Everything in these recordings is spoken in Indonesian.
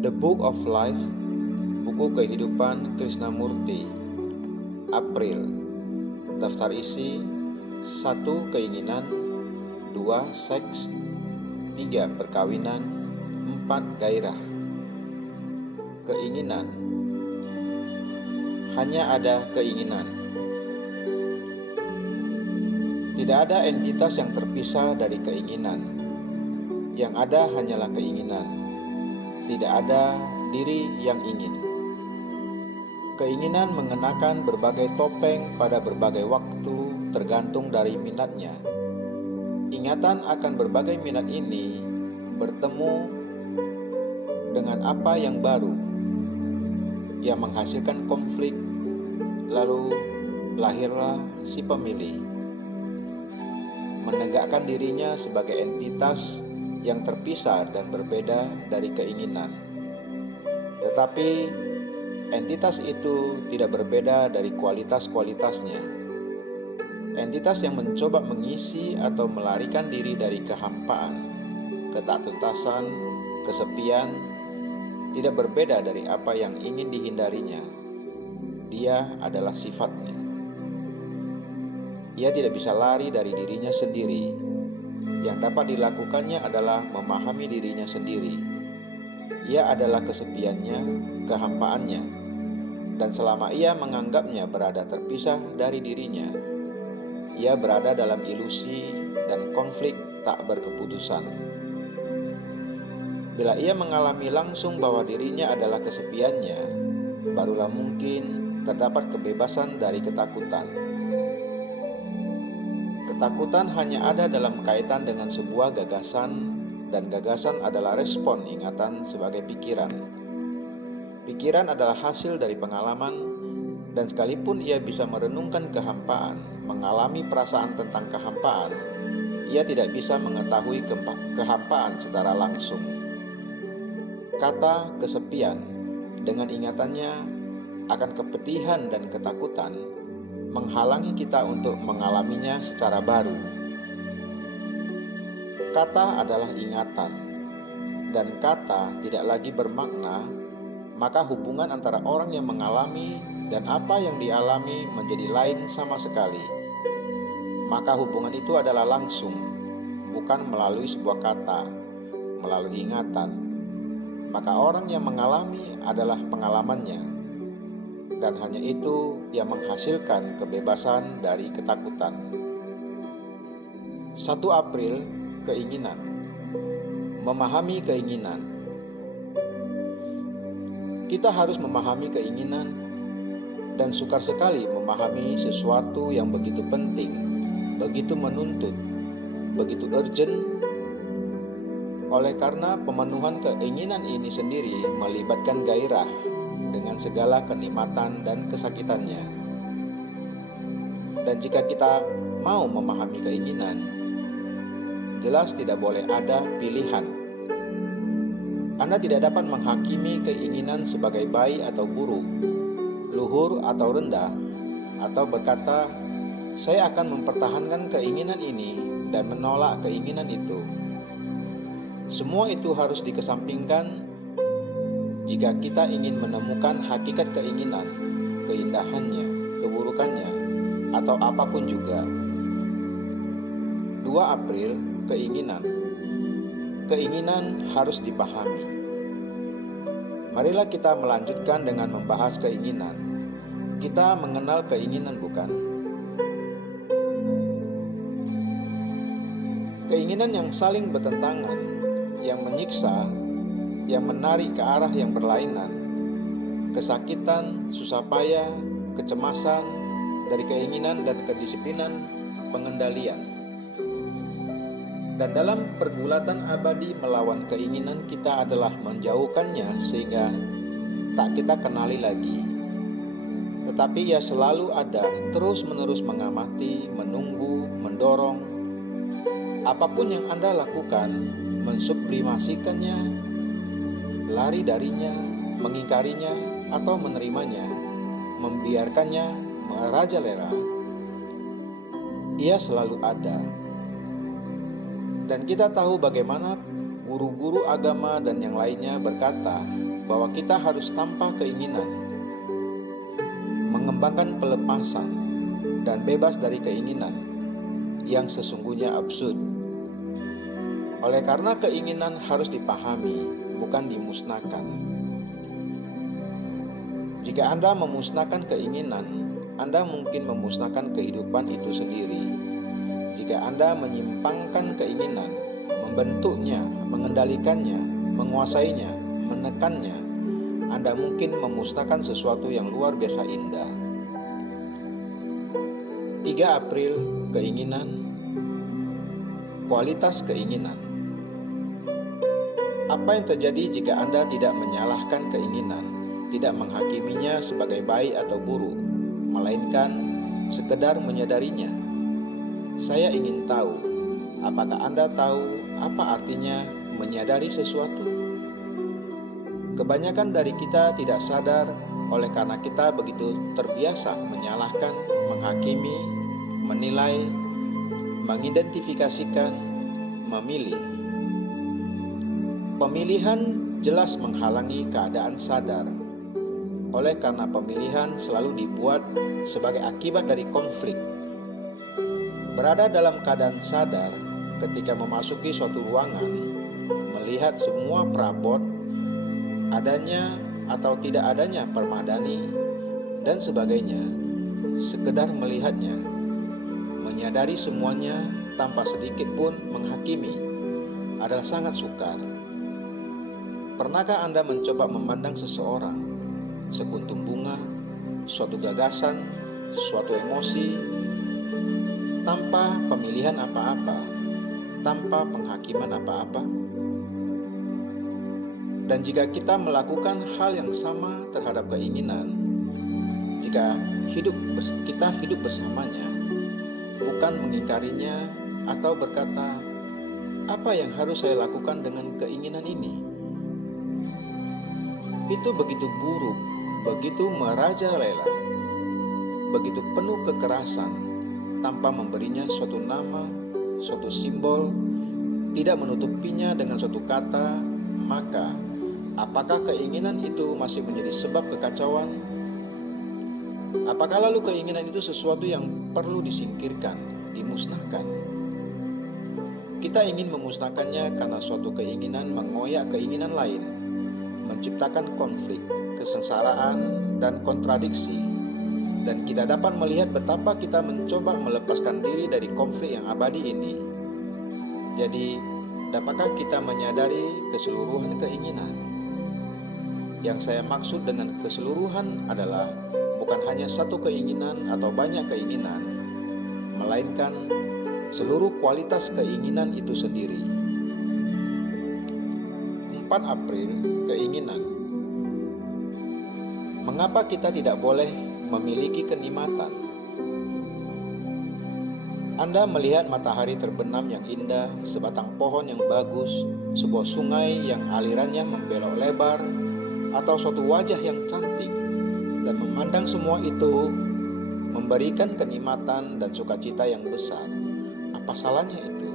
The Book of Life, buku kehidupan Krishnamurti, April. Daftar isi: 1. Keinginan, 2. Seks, 3. Perkawinan, 4. Gairah. Keinginan. Hanya ada keinginan. Tidak ada entitas yang terpisah dari keinginan. Yang ada hanyalah keinginan. Tidak ada diri yang ingin. Keinginan mengenakan berbagai topeng pada berbagai waktu tergantung dari minatnya. Ingatan akan berbagai minat ini bertemu dengan apa yang baru, yang menghasilkan konflik, lalu lahirlah si pemilih, menegakkan dirinya sebagai entitas yang terpisah dan berbeda dari keinginan. Tetapi entitas itu tidak berbeda dari kualitas-kualitasnya. Entitas yang mencoba mengisi atau melarikan diri dari kehampaan, ketakutan, kesepian, tidak berbeda dari apa yang ingin dihindarinya. Dia adalah sifatnya. Ia tidak bisa lari dari dirinya sendiri. Yang dapat dilakukannya adalah memahami dirinya sendiri. Ia adalah kesepiannya, kehampaannya, dan selama ia menganggapnya berada terpisah dari dirinya, ia berada dalam ilusi dan konflik tak berkeputusan. Bila ia mengalami langsung bahwa dirinya adalah kesepiannya, barulah mungkin terdapat kebebasan dari ketakutan. Ketakutan hanya ada dalam kaitan dengan sebuah gagasan, dan gagasan adalah respon ingatan sebagai pikiran. Pikiran adalah hasil dari pengalaman, dan sekalipun ia bisa merenungkan kehampaan, mengalami perasaan tentang kehampaan, ia tidak bisa mengetahui kehampaan secara langsung. Kata kesepian dengan ingatannya akan kepedihan dan ketakutan menghalangi kita untuk mengalaminya secara baru. Kata adalah ingatan, dan kata tidak lagi bermakna, maka hubungan antara orang yang mengalami dan apa yang dialami menjadi lain sama sekali. Maka hubungan itu adalah langsung, bukan melalui sebuah kata, melalui ingatan. Maka orang yang mengalami adalah pengalamannya, dan hanya itu yang menghasilkan kebebasan dari ketakutan. 1 April, keinginan. Memahami keinginan. Kita harus memahami keinginan, dan sukar sekali memahami sesuatu yang begitu penting, begitu menuntut, begitu urgent. Oleh karena pemenuhan keinginan ini sendiri melibatkan gairah dengan segala kenikmatan dan kesakitannya. Dan jika kita mau memahami keinginan, jelas tidak boleh ada pilihan. Anda tidak dapat menghakimi keinginan sebagai baik atau buruk, luhur atau rendah, atau berkata, saya akan mempertahankan keinginan ini dan menolak keinginan itu. Semua itu harus dikesampingkan jika kita ingin menemukan hakikat keinginan, keindahannya, keburukannya, atau apapun juga. 2 April, keinginan. Keinginan harus dipahami. Marilah kita melanjutkan dengan membahas keinginan. Kita mengenal keinginan, bukan? Keinginan yang saling bertentangan, yang menyiksa, yang menarik ke arah yang berlainan, kesakitan, susah payah, kecemasan, dari keinginan dan kedisiplinan pengendalian. Dan dalam pergulatan abadi melawan keinginan kita adalah menjauhkannya sehingga tak kita kenali lagi. Tetapi ia selalu ada, terus-menerus mengamati, menunggu, mendorong. Apapun yang Anda lakukan, mensublimasikannya, lari darinya, mengingkarinya, atau menerimanya, membiarkannya merajalela, ia selalu ada. Dan kita tahu bagaimana guru-guru agama dan yang lainnya berkata, bahwa kita harus tanpa keinginan mengembangkan pelepasan dan bebas dari keinginan yang sesungguhnya absurd. Oleh karena keinginan harus dipahami, bukan dimusnahkan. Jika Anda memusnahkan keinginan, Anda mungkin memusnahkan kehidupan itu sendiri. Jika Anda menyimpangkan keinginan, membentuknya, mengendalikannya, menguasainya, menekannya, Anda mungkin memusnahkan sesuatu yang luar biasa indah. 3 April, keinginan, kualitas keinginan. Apa yang terjadi jika Anda tidak menyalahkan keinginan, tidak menghakiminya sebagai baik atau buruk, melainkan sekedar menyadarinya? Saya ingin tahu, apakah Anda tahu apa artinya menyadari sesuatu? Kebanyakan dari kita tidak sadar oleh karena kita begitu terbiasa menyalahkan, menghakimi, menilai, mengidentifikasikan, memilih. Pemilihan jelas menghalangi keadaan sadar. Oleh karena pemilihan selalu dibuat sebagai akibat dari konflik. Berada dalam keadaan sadar ketika memasuki suatu ruangan, melihat semua perabot, adanya atau tidak adanya permadani, dan sebagainya, sekedar melihatnya, menyadari semuanya tanpa sedikit pun menghakimi, adalah sangat sukar. Pernahkah Anda mencoba memandang seseorang, sekuntum bunga, suatu gagasan, suatu emosi, tanpa pemilihan apa-apa, tanpa penghakiman apa-apa? Dan jika kita melakukan hal yang sama terhadap keinginan, jika kita hidup bersamanya, bukan mengingkarinya atau berkata, apa yang harus saya lakukan dengan keinginan ini? Itu begitu buruk, begitu merajalela, begitu penuh kekerasan, tanpa memberinya suatu nama, suatu simbol, tidak menutupinya dengan suatu kata, maka apakah keinginan itu masih menjadi sebab kekacauan? Apakah lalu keinginan itu sesuatu yang perlu disingkirkan, dimusnahkan? Kita ingin memusnahkannya karena suatu keinginan mengoyak keinginan lain, menciptakan konflik, kesengsaraan, dan kontradiksi. Dan kita dapat melihat betapa kita mencoba melepaskan diri dari konflik yang abadi ini. Jadi, dapatkah kita menyadari keseluruhan keinginan? Yang saya maksud dengan keseluruhan adalah bukan hanya satu keinginan atau banyak keinginan, melainkan seluruh kualitas keinginan itu sendiri. 4 April, keinginan. Mengapa kita tidak boleh memiliki kenikmatan? Anda melihat matahari terbenam yang indah, sebatang pohon yang bagus, sebuah sungai yang alirannya membelok lebar, atau suatu wajah yang cantik, dan memandang semua itu memberikan kenikmatan dan sukacita yang besar. Apa salahnya itu?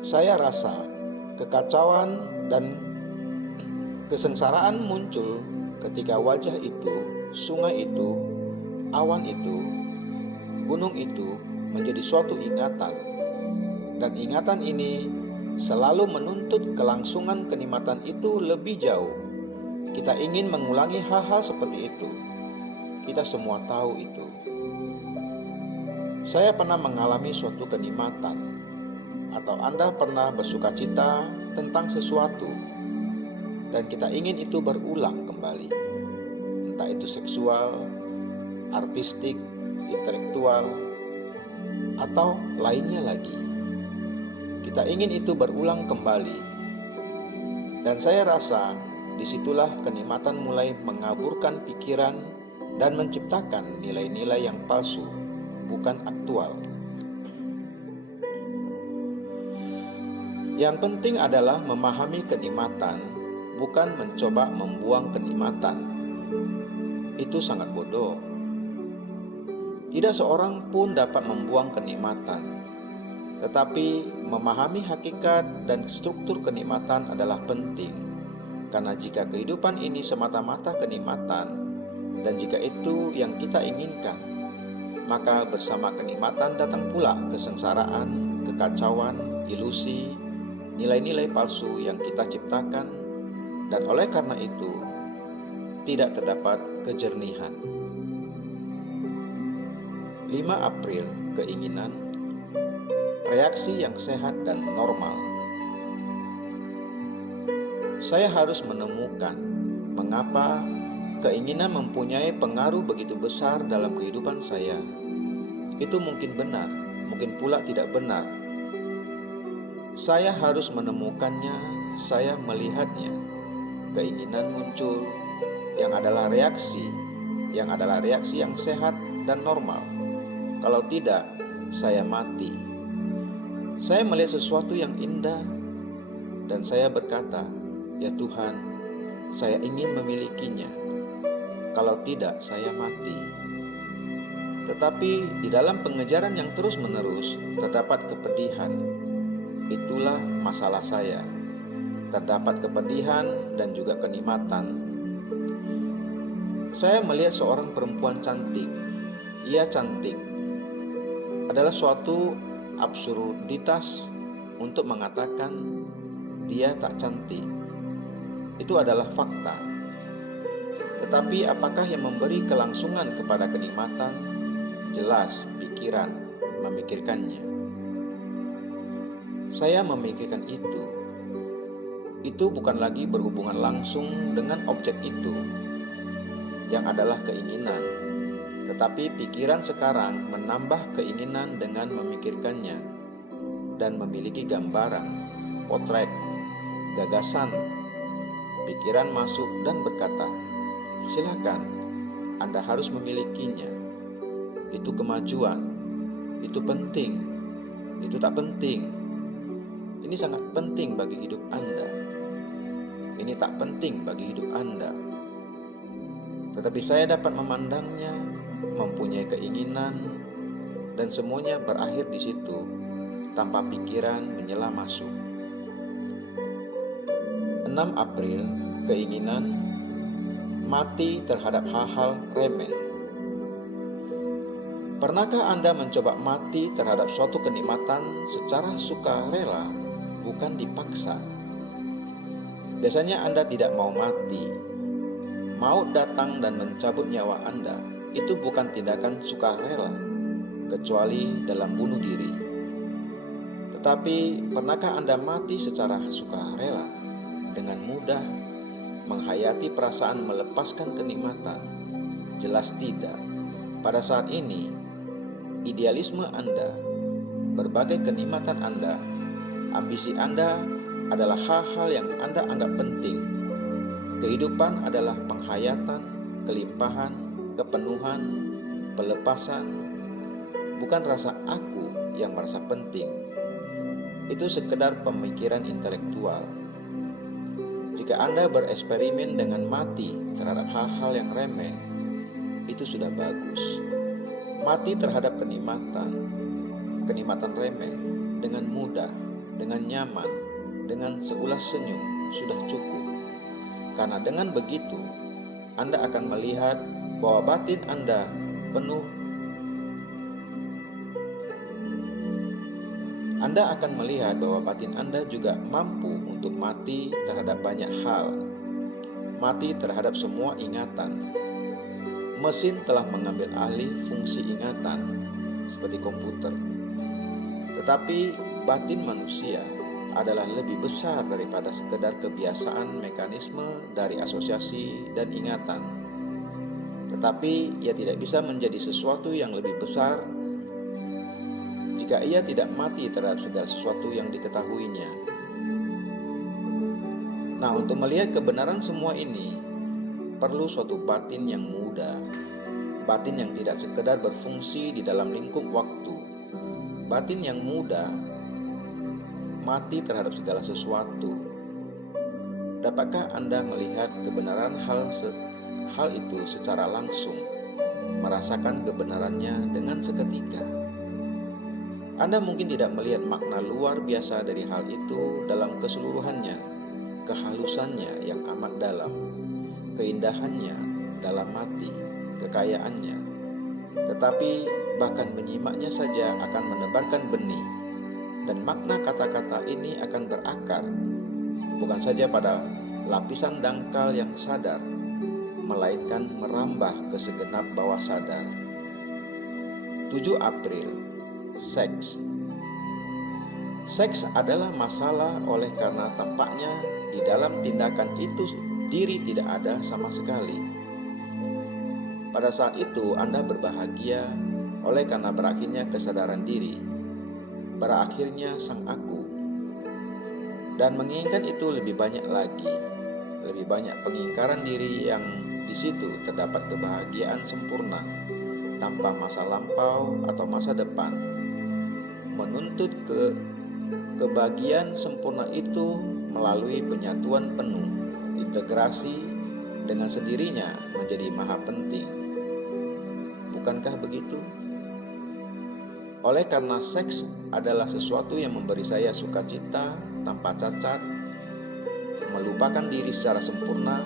Saya rasa kekacauan dan kesengsaraan muncul ketika wajah itu, sungai itu, awan itu, gunung itu menjadi suatu ingatan. Dan ingatan ini selalu menuntut kelangsungan kenikmatan itu lebih jauh. Kita ingin mengulangi hal-hal seperti itu. Kita semua tahu itu. Saya pernah mengalami suatu kenikmatan, atau Anda pernah bersukacita tentang sesuatu, dan kita ingin itu berulang kembali. Entah itu seksual, artistik, intelektual, atau lainnya lagi. Kita ingin itu berulang kembali. Dan saya rasa disitulah kenikmatan mulai mengaburkan pikiran dan menciptakan nilai-nilai yang palsu, bukan aktual. Yang penting adalah memahami kenikmatan, bukan mencoba membuang kenikmatan. Itu sangat bodoh. Tidak seorang pun dapat membuang kenikmatan, tetapi memahami hakikat dan struktur kenikmatan adalah penting. Karena jika kehidupan ini semata-mata kenikmatan, dan jika itu yang kita inginkan, maka bersama kenikmatan datang pula kesengsaraan, kekacauan, ilusi, nilai-nilai palsu yang kita ciptakan, dan oleh karena itu tidak terdapat kejernihan. 5 April, keinginan, reaksi yang sehat dan normal. Saya harus menemukan mengapa keinginan mempunyai pengaruh begitu besar dalam kehidupan saya. Itu mungkin benar, mungkin pula tidak benar. Saya harus menemukannya, saya melihatnya. Keinginan muncul yang adalah reaksi yang sehat dan normal. Kalau tidak, saya mati. Saya melihat sesuatu yang indah dan saya berkata, "Ya Tuhan, saya ingin memilikinya. Kalau tidak, saya mati." Tetapi di dalam pengejaran yang terus-menerus terdapat kepedihan. Itulah masalah saya. Terdapat kepedihan dan juga kenikmatan. Saya melihat seorang perempuan cantik. Ia cantik. Adalah suatu absurditas untuk mengatakan dia tak cantik. Itu adalah fakta. Tetapi apakah yang memberi kelangsungan kepada kenikmatan? Jelas pikiran memikirkannya. Saya memikirkan itu. Itu bukan lagi berhubungan langsung dengan objek itu, yang adalah keinginan. Tetapi pikiran sekarang menambah keinginan dengan memikirkannya dan memiliki gambaran, potret, gagasan. Pikiran masuk dan berkata, "Silakan, Anda harus memilikinya. Itu kemajuan, itu penting, itu tak penting. Ini sangat penting bagi hidup Anda. Ini tak penting bagi hidup Anda." Tetapi saya dapat memandangnya, mempunyai keinginan, dan semuanya berakhir di situ, tanpa pikiran menyela masuk. 6 April, keinginan, mati terhadap hal-hal remeh. Pernahkah Anda mencoba mati terhadap suatu kenikmatan secara sukarela, bukan dipaksa? Biasanya Anda tidak mau mati. Maut datang dan mencabut nyawa Anda. Itu bukan tindakan sukarela, kecuali dalam bunuh diri. Tetapi pernahkah Anda mati secara sukarela, dengan mudah, menghayati perasaan melepaskan kenikmatan? Jelas tidak. Pada saat ini, idealisme Anda, berbagai kenikmatan Anda, ambisi Anda adalah hal-hal yang Anda anggap penting. Kehidupan adalah penghayatan, kelimpahan, kepenuhan, pelepasan, bukan rasa aku yang merasa penting. Itu sekedar pemikiran intelektual. Jika Anda bereksperimen dengan mati terhadap hal-hal yang remeh, itu sudah bagus. Mati terhadap kenikmatan remeh, dengan mudah, dengan nyaman, dengan seulas senyum sudah cukup. Karena dengan begitu, Anda akan melihat bahwa batin Anda penuh. Anda akan melihat bahwa batin Anda juga mampu untuk mati terhadap banyak hal. Mati terhadap semua ingatan. Mesin telah mengambil alih fungsi ingatan, seperti komputer. Tetapi batin manusia adalah lebih besar daripada sekedar kebiasaan mekanisme dari asosiasi dan ingatan. Tetapi ia tidak bisa menjadi sesuatu yang lebih besar jika ia tidak mati terhadap segala sesuatu yang diketahuinya. Nah, untuk melihat kebenaran semua ini, perlu suatu batin yang muda, batin yang tidak sekedar berfungsi di dalam lingkup waktu, batin yang muda, mati terhadap segala sesuatu. Dapatkah Anda melihat kebenaran hal itu secara langsung, merasakan kebenarannya dengan seketika? Anda mungkin tidak melihat makna luar biasa dari hal itu dalam keseluruhannya, kehalusannya yang amat dalam, keindahannya dalam mati, kekayaannya. Tetapi bahkan menyimaknya saja akan menebarkan benih, dan makna kata-kata ini akan berakar, bukan saja pada lapisan dangkal yang sadar, melainkan merambah ke segenap bawah sadar. 7 April, seks. Seks adalah masalah oleh karena tampaknya di dalam tindakan itu diri tidak ada sama sekali. Pada saat itu Anda berbahagia oleh karena berakhirnya kesadaran diri, berakhirnya sang aku. Dan menginginkan itu lebih banyak lagi, lebih banyak pengingkaran diri yang di situ terdapat kebahagiaan sempurna, tanpa masa lampau atau masa depan. Menuntut kebahagiaan sempurna itu melalui penyatuan penuh, integrasi dengan sendirinya menjadi maha penting. Bukankah begitu? Oleh karena seks adalah sesuatu yang memberi saya sukacita tanpa cacat, melupakan diri secara sempurna,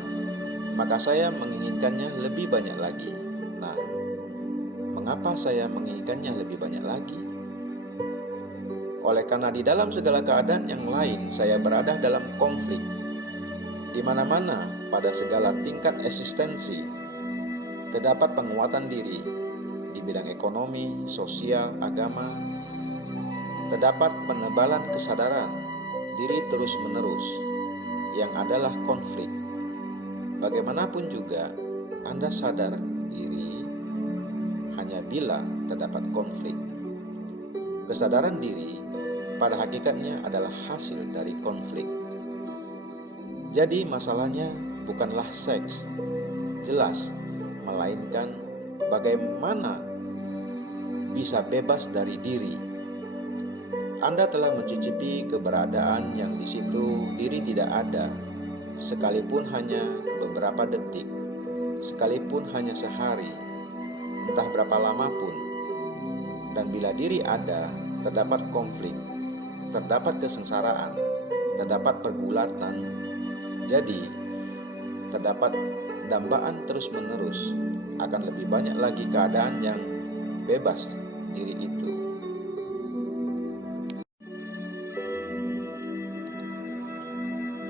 maka saya menginginkannya lebih banyak lagi. Nah, mengapa saya menginginkannya lebih banyak lagi? Oleh karena di dalam segala keadaan yang lain saya berada dalam konflik. Di mana-mana pada segala tingkat eksistensi terdapat penguatan diri di bidang ekonomi, sosial, agama. Terdapat penebalan kesadaran diri terus-menerus yang adalah konflik. Bagaimanapun juga Anda sadar diri hanya bila terdapat konflik. Kesadaran diri pada hakikatnya adalah hasil dari konflik. Jadi masalahnya bukanlah seks, jelas, melainkan bagaimana bisa bebas dari diri. Anda telah mencicipi keberadaan yang di situ diri tidak ada, sekalipun hanya beberapa detik, sekalipun hanya sehari, entah berapa lama pun. Dan bila diri ada, terdapat konflik, terdapat kesengsaraan, terdapat pergulatan. Jadi, terdapat dambaan terus-menerus. Akan lebih banyak lagi keadaan yang bebas diri itu.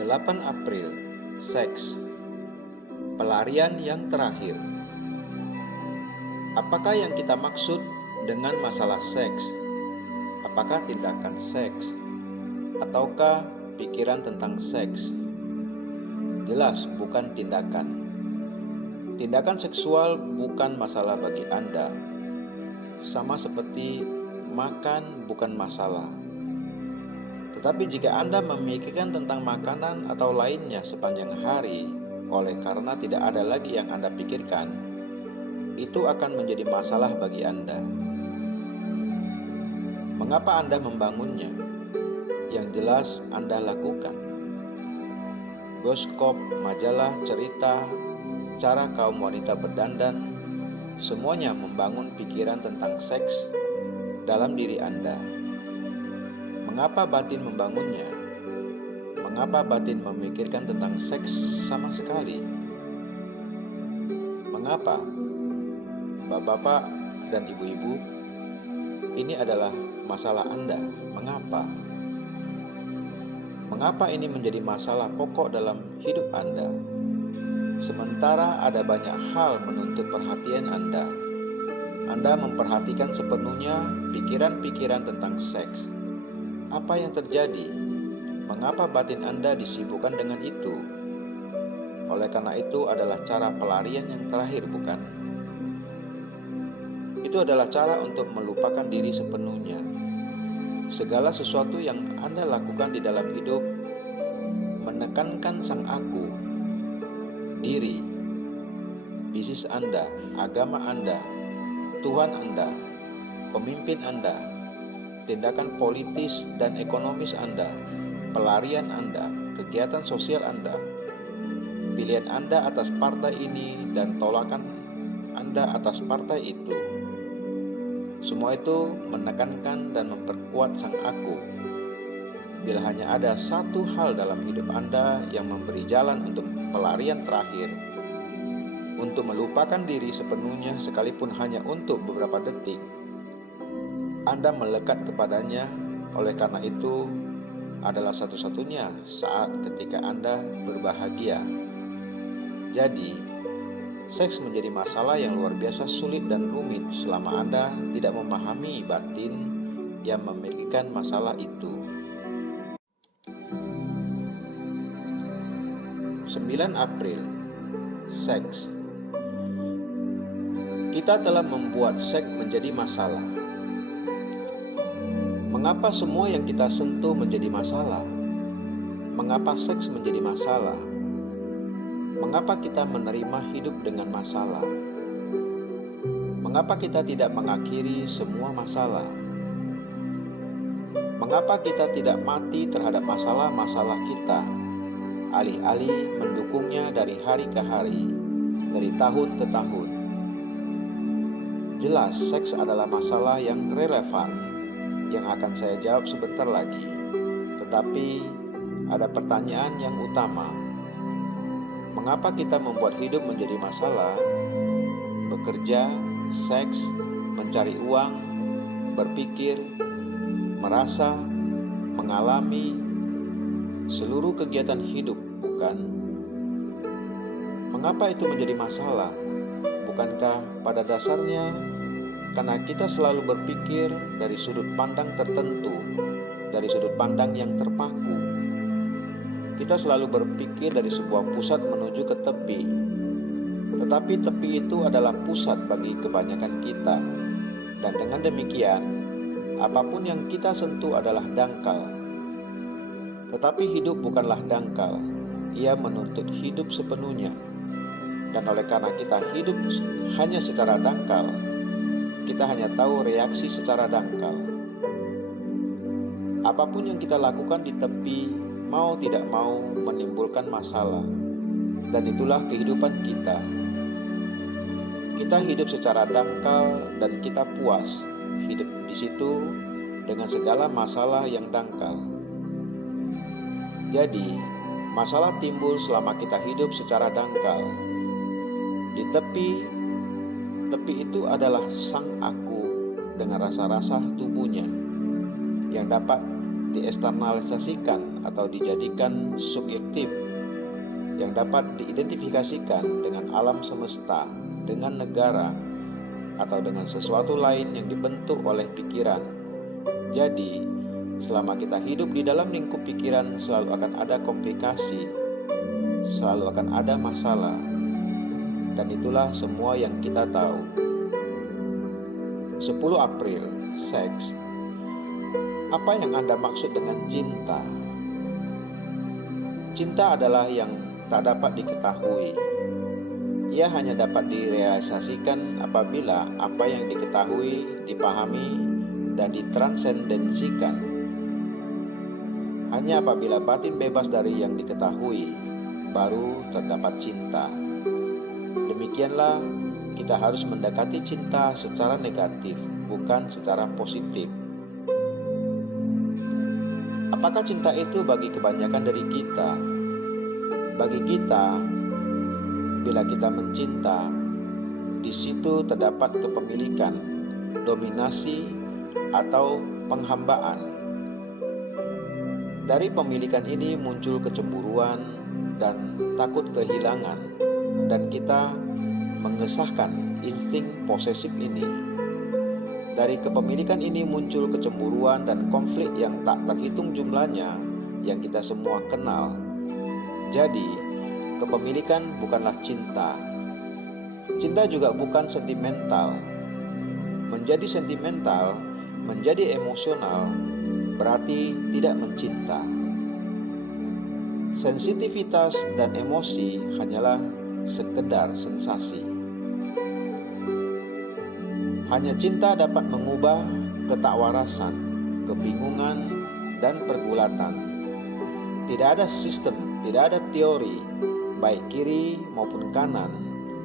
(8 April, seks. Pelarian yang terakhir. Apakah yang kita maksud dengan masalah seks? Apakah tindakan seks? Ataukah pikiran tentang seks? Jelas bukan tindakan. Tindakan seksual bukan masalah bagi Anda. Sama seperti makan bukan masalah. Tetapi jika Anda memikirkan tentang makanan atau lainnya sepanjang hari, oleh karena tidak ada lagi yang Anda pikirkan, itu akan menjadi masalah bagi Anda. Mengapa Anda membangunnya? Yang jelas Anda lakukan. Bioskop, majalah, cerita, cara kaum wanita berdandan, semuanya membangun pikiran tentang seks dalam diri Anda. Mengapa batin membangunnya? Mengapa batin memikirkan tentang seks sama sekali? Mengapa? Bapak-bapak dan ibu-ibu, ini adalah masalah Anda. Mengapa? Mengapa ini menjadi masalah pokok dalam hidup Anda? Sementara ada banyak hal menuntut perhatian Anda. Anda memperhatikan sepenuhnya pikiran-pikiran tentang seks. Apa yang terjadi? Mengapa batin Anda disibukkan dengan itu? Oleh karena itu adalah cara pelarian yang terakhir, bukan? Itu adalah cara untuk melupakan diri sepenuhnya. Segala sesuatu yang Anda lakukan di dalam hidup menekankan sang aku, diri, bisnis Anda, agama Anda, Tuhan Anda, pemimpin Anda, tindakan politis dan ekonomis Anda, pelarian Anda, kegiatan sosial Anda, pilihan Anda atas partai ini dan tolakan Anda atas partai itu. Semua itu menekankan dan memperkuat sang aku. bila hanya ada satu hal dalam hidup Anda yang memberi jalan untuk pelarian terakhir, untuk melupakan diri sepenuhnya sekalipun hanya untuk beberapa detik, Anda melekat kepadanya. Oleh karena itu, adalah satu-satunya saat ketika Anda berbahagia. Jadi, seks menjadi masalah yang luar biasa sulit dan rumit selama Anda tidak memahami batin yang memilikikan masalah itu. 9 April, seks. Kita telah membuat seks menjadi masalah. Mengapa semua yang kita sentuh menjadi masalah? Mengapa seks menjadi masalah? Mengapa kita menerima hidup dengan masalah? Mengapa kita tidak mengakhiri semua masalah? Mengapa kita tidak mati terhadap masalah-masalah kita, alih-alih mendukungnya dari hari ke hari, dari tahun ke tahun? Jelas, seks adalah masalah yang relevan yang akan saya jawab sebentar lagi. Tetapi ada pertanyaan yang utama. Mengapa kita membuat hidup menjadi masalah? Bekerja, seks, mencari uang, berpikir, merasa, mengalami seluruh kegiatan hidup, bukan? Mengapa itu menjadi masalah? Bukankah pada dasarnya karena kita selalu berpikir dari sudut pandang tertentu, dari sudut pandang yang terpaku. Kita selalu berpikir dari sebuah pusat menuju ke tepi. Tetapi tepi itu adalah pusat bagi kebanyakan kita. Dan dengan demikian, apapun yang kita sentuh adalah dangkal. Tetapi hidup bukanlah dangkal. Ia menuntut hidup sepenuhnya. Dan oleh karena kita hidup hanya secara dangkal, kita hanya tahu reaksi secara dangkal. Apapun yang kita lakukan di tepi, mau tidak mau menimbulkan masalah. Dan itulah kehidupan kita. Kita hidup secara dangkal dan kita puas hidup di situ dengan segala masalah yang dangkal. Jadi, masalah timbul selama kita hidup secara dangkal. Di tepi itu adalah sang aku dengan rasa-rasa tubuhnya yang dapat dieksternalisasikan atau dijadikan subjektif, yang dapat diidentifikasikan dengan alam semesta, dengan negara, atau dengan sesuatu lain yang dibentuk oleh pikiran. Jadi, selama kita hidup di dalam lingkup pikiran, selalu akan ada komplikasi, selalu akan ada masalah. Dan itulah semua yang kita tahu. 10 April, seks. Apa yang Anda maksud dengan cinta? Cinta adalah yang tak dapat diketahui. Ia hanya dapat direalisasikan apabila apa yang diketahui, dipahami, dan ditransendensikan. Hanya apabila batin bebas dari yang diketahui, baru terdapat cinta. Demikianlah, kita harus mendekati cinta secara negatif, bukan secara positif. Apakah cinta itu bagi kebanyakan dari kita? Bagi kita, bila kita mencinta, di situ terdapat kepemilikan, dominasi, atau penghambaan. Dari pemilikan ini muncul kecemburuan dan takut kehilangan. Dan kita mengesahkan insting posesif ini. Dari kepemilikan ini muncul kecemburuan dan konflik yang tak terhitung jumlahnya yang kita semua kenal. Jadi, kepemilikan bukanlah cinta. Cinta juga bukan sentimental. Menjadi sentimental, menjadi emosional, berarti tidak mencinta. Sensitivitas dan emosi hanyalah sekedar sensasi. Hanya cinta dapat mengubah ketakwarasan, kebingungan, dan pergulatan. Tidak ada sistem, tidak ada teori, baik kiri maupun kanan,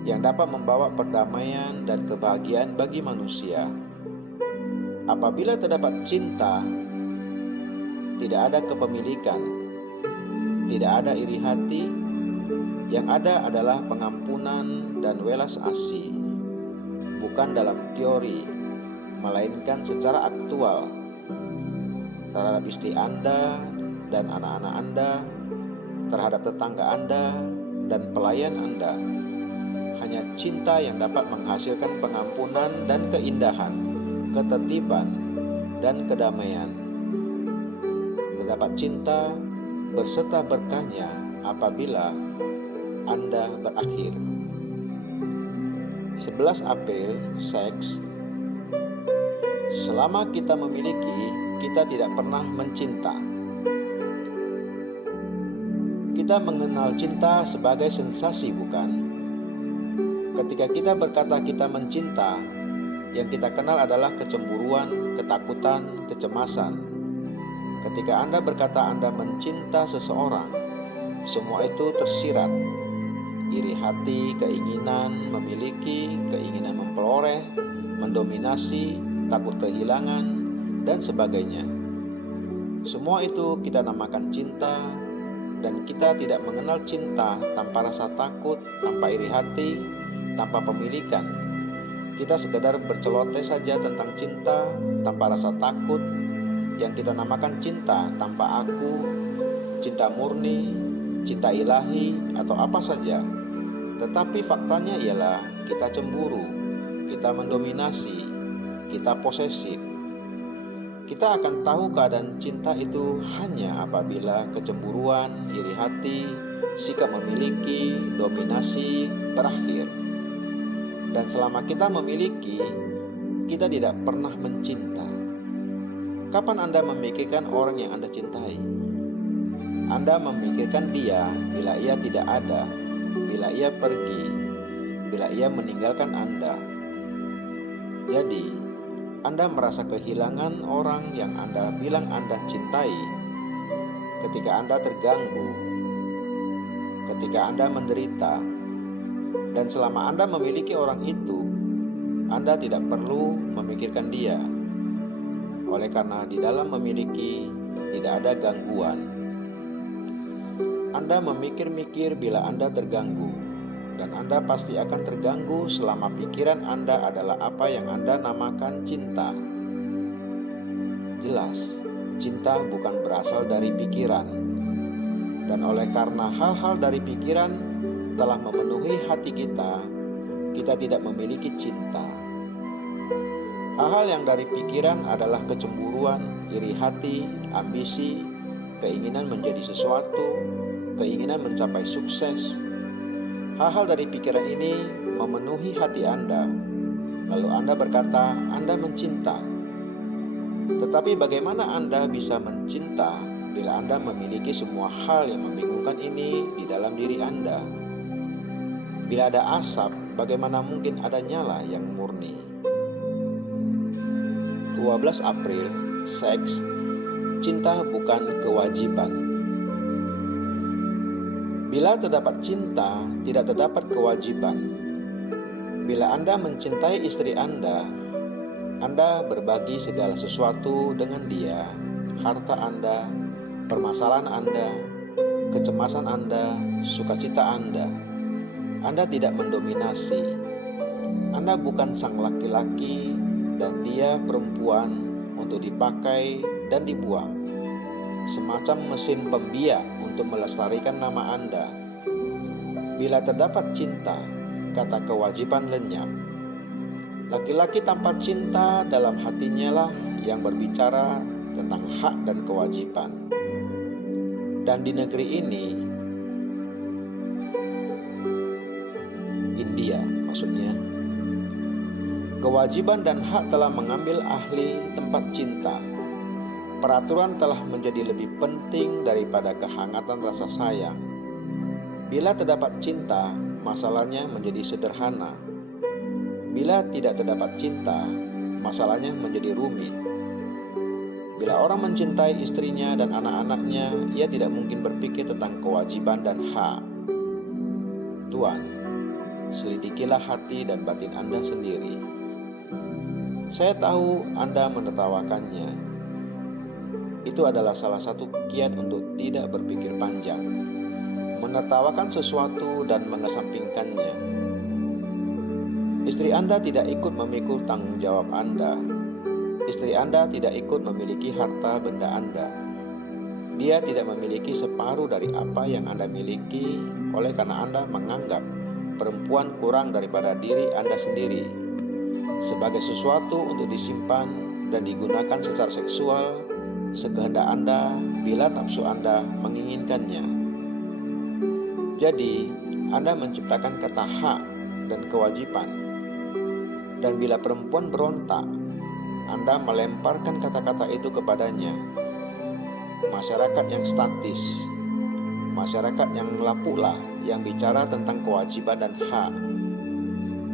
yang dapat membawa perdamaian dan kebahagiaan bagi manusia. Apabila terdapat cinta, tidak ada kepemilikan, tidak ada iri hati. Yang ada adalah pengampunan dan welas asih, bukan dalam teori, melainkan secara aktual terhadap istri Anda dan anak-anak Anda, terhadap tetangga Anda dan pelayan Anda. Hanya cinta yang dapat menghasilkan pengampunan dan keindahan, ketertiban dan kedamaian. Terdapat cinta berserta berkahnya apabila Anda berakhir. 11 April, seks. Selama kita memiliki, kita tidak pernah mencinta. Kita mengenal cinta sebagai sensasi, bukan? Ketika kita berkata kita mencinta, yang kita kenal adalah kecemburuan, ketakutan, kecemasan. Ketika Anda berkata Anda mencinta seseorang, semua itu tersirat. Iri hati, keinginan memiliki, keinginan memperoleh, mendominasi, takut kehilangan, dan sebagainya. Semua itu kita namakan cinta, dan kita tidak mengenal cinta tanpa rasa takut, tanpa iri hati, tanpa pemilikan. Kita sekedar berceloteh saja tentang cinta tanpa rasa takut, yang kita namakan cinta tanpa aku, cinta murni, cinta ilahi, atau apa saja. Tetapi faktanya ialah kita cemburu, kita mendominasi, kita posesif. Kita akan tahu keadaan cinta itu hanya apabila kecemburuan, iri hati, sikap memiliki, dominasi berakhir. Dan selama kita memiliki, kita tidak pernah mencinta. Kapan Anda memikirkan orang yang Anda cintai? Anda memikirkan dia bila ia tidak ada, bila ia pergi, bila ia meninggalkan Anda. Jadi, Anda merasa kehilangan orang yang Anda bilang Anda cintai ketika Anda terganggu, ketika Anda menderita, dan selama Anda memiliki orang itu, Anda tidak perlu memikirkan dia. Oleh karena di dalam memiliki tidak ada gangguan. Anda memikir-mikir bila Anda terganggu, dan Anda pasti akan terganggu selama pikiran Anda adalah apa yang Anda namakan cinta. Jelas, cinta bukan berasal dari pikiran, dan oleh karena hal-hal dari pikiran telah memenuhi hati kita, kita tidak memiliki cinta. Hal-hal yang dari pikiran adalah kecemburuan, iri hati, ambisi, keinginan menjadi sesuatu, keinginan mencapai sukses. Hal-hal dari pikiran ini memenuhi hati Anda, lalu Anda berkata Anda mencinta. Tetapi bagaimana Anda bisa mencinta bila Anda memiliki semua hal yang membingungkan ini di dalam diri Anda? Bila ada asap, bagaimana mungkin ada nyala yang murni? 12 April, seks. Cinta bukan kewajiban. Bila terdapat cinta, tidak terdapat kewajiban. Bila Anda mencintai istri Anda berbagi segala sesuatu dengan dia, harta Anda, permasalahan Anda, kecemasan Anda, sukacita Anda. Anda tidak mendominasi. Anda bukan sang laki-laki dan dia perempuan untuk dipakai dan dibuang, semacam mesin pembiak untuk melestarikan nama Anda. Bila terdapat cinta, kata kewajiban lenyap. Laki-laki tanpa cinta dalam hatinya lah yang berbicara tentang hak dan kewajiban. Dan di negeri ini, India maksudnya, kewajiban dan hak telah mengambil ahli tempat cinta. Peraturan telah menjadi lebih penting daripada kehangatan rasa sayang. Bila terdapat cinta, masalahnya menjadi sederhana. Bila tidak terdapat cinta, masalahnya menjadi rumit. Bila orang mencintai istrinya dan anak-anaknya, ia tidak mungkin berpikir tentang kewajiban dan hak. Tuan, selidikilah hati dan batin Anda sendiri. Saya tahu Anda menertawakannya. Itu adalah salah satu kiat untuk tidak berpikir panjang, menertawakan sesuatu dan mengesampingkannya. Istri Anda tidak ikut memikul tanggung jawab Anda. Istri Anda tidak ikut memiliki harta benda Anda. Dia tidak memiliki separuh dari apa yang Anda miliki, oleh karena Anda menganggap perempuan kurang daripada diri Anda sendiri, sebagai sesuatu untuk disimpan dan digunakan secara seksual sekehendak Anda bila nafsu Anda menginginkannya. Jadi, Anda menciptakan kata hak dan kewajiban. Dan bila perempuan berontak, Anda melemparkan kata-kata itu kepadanya. Masyarakat yang statis, masyarakat yang lapuklah yang bicara tentang kewajiban dan hak.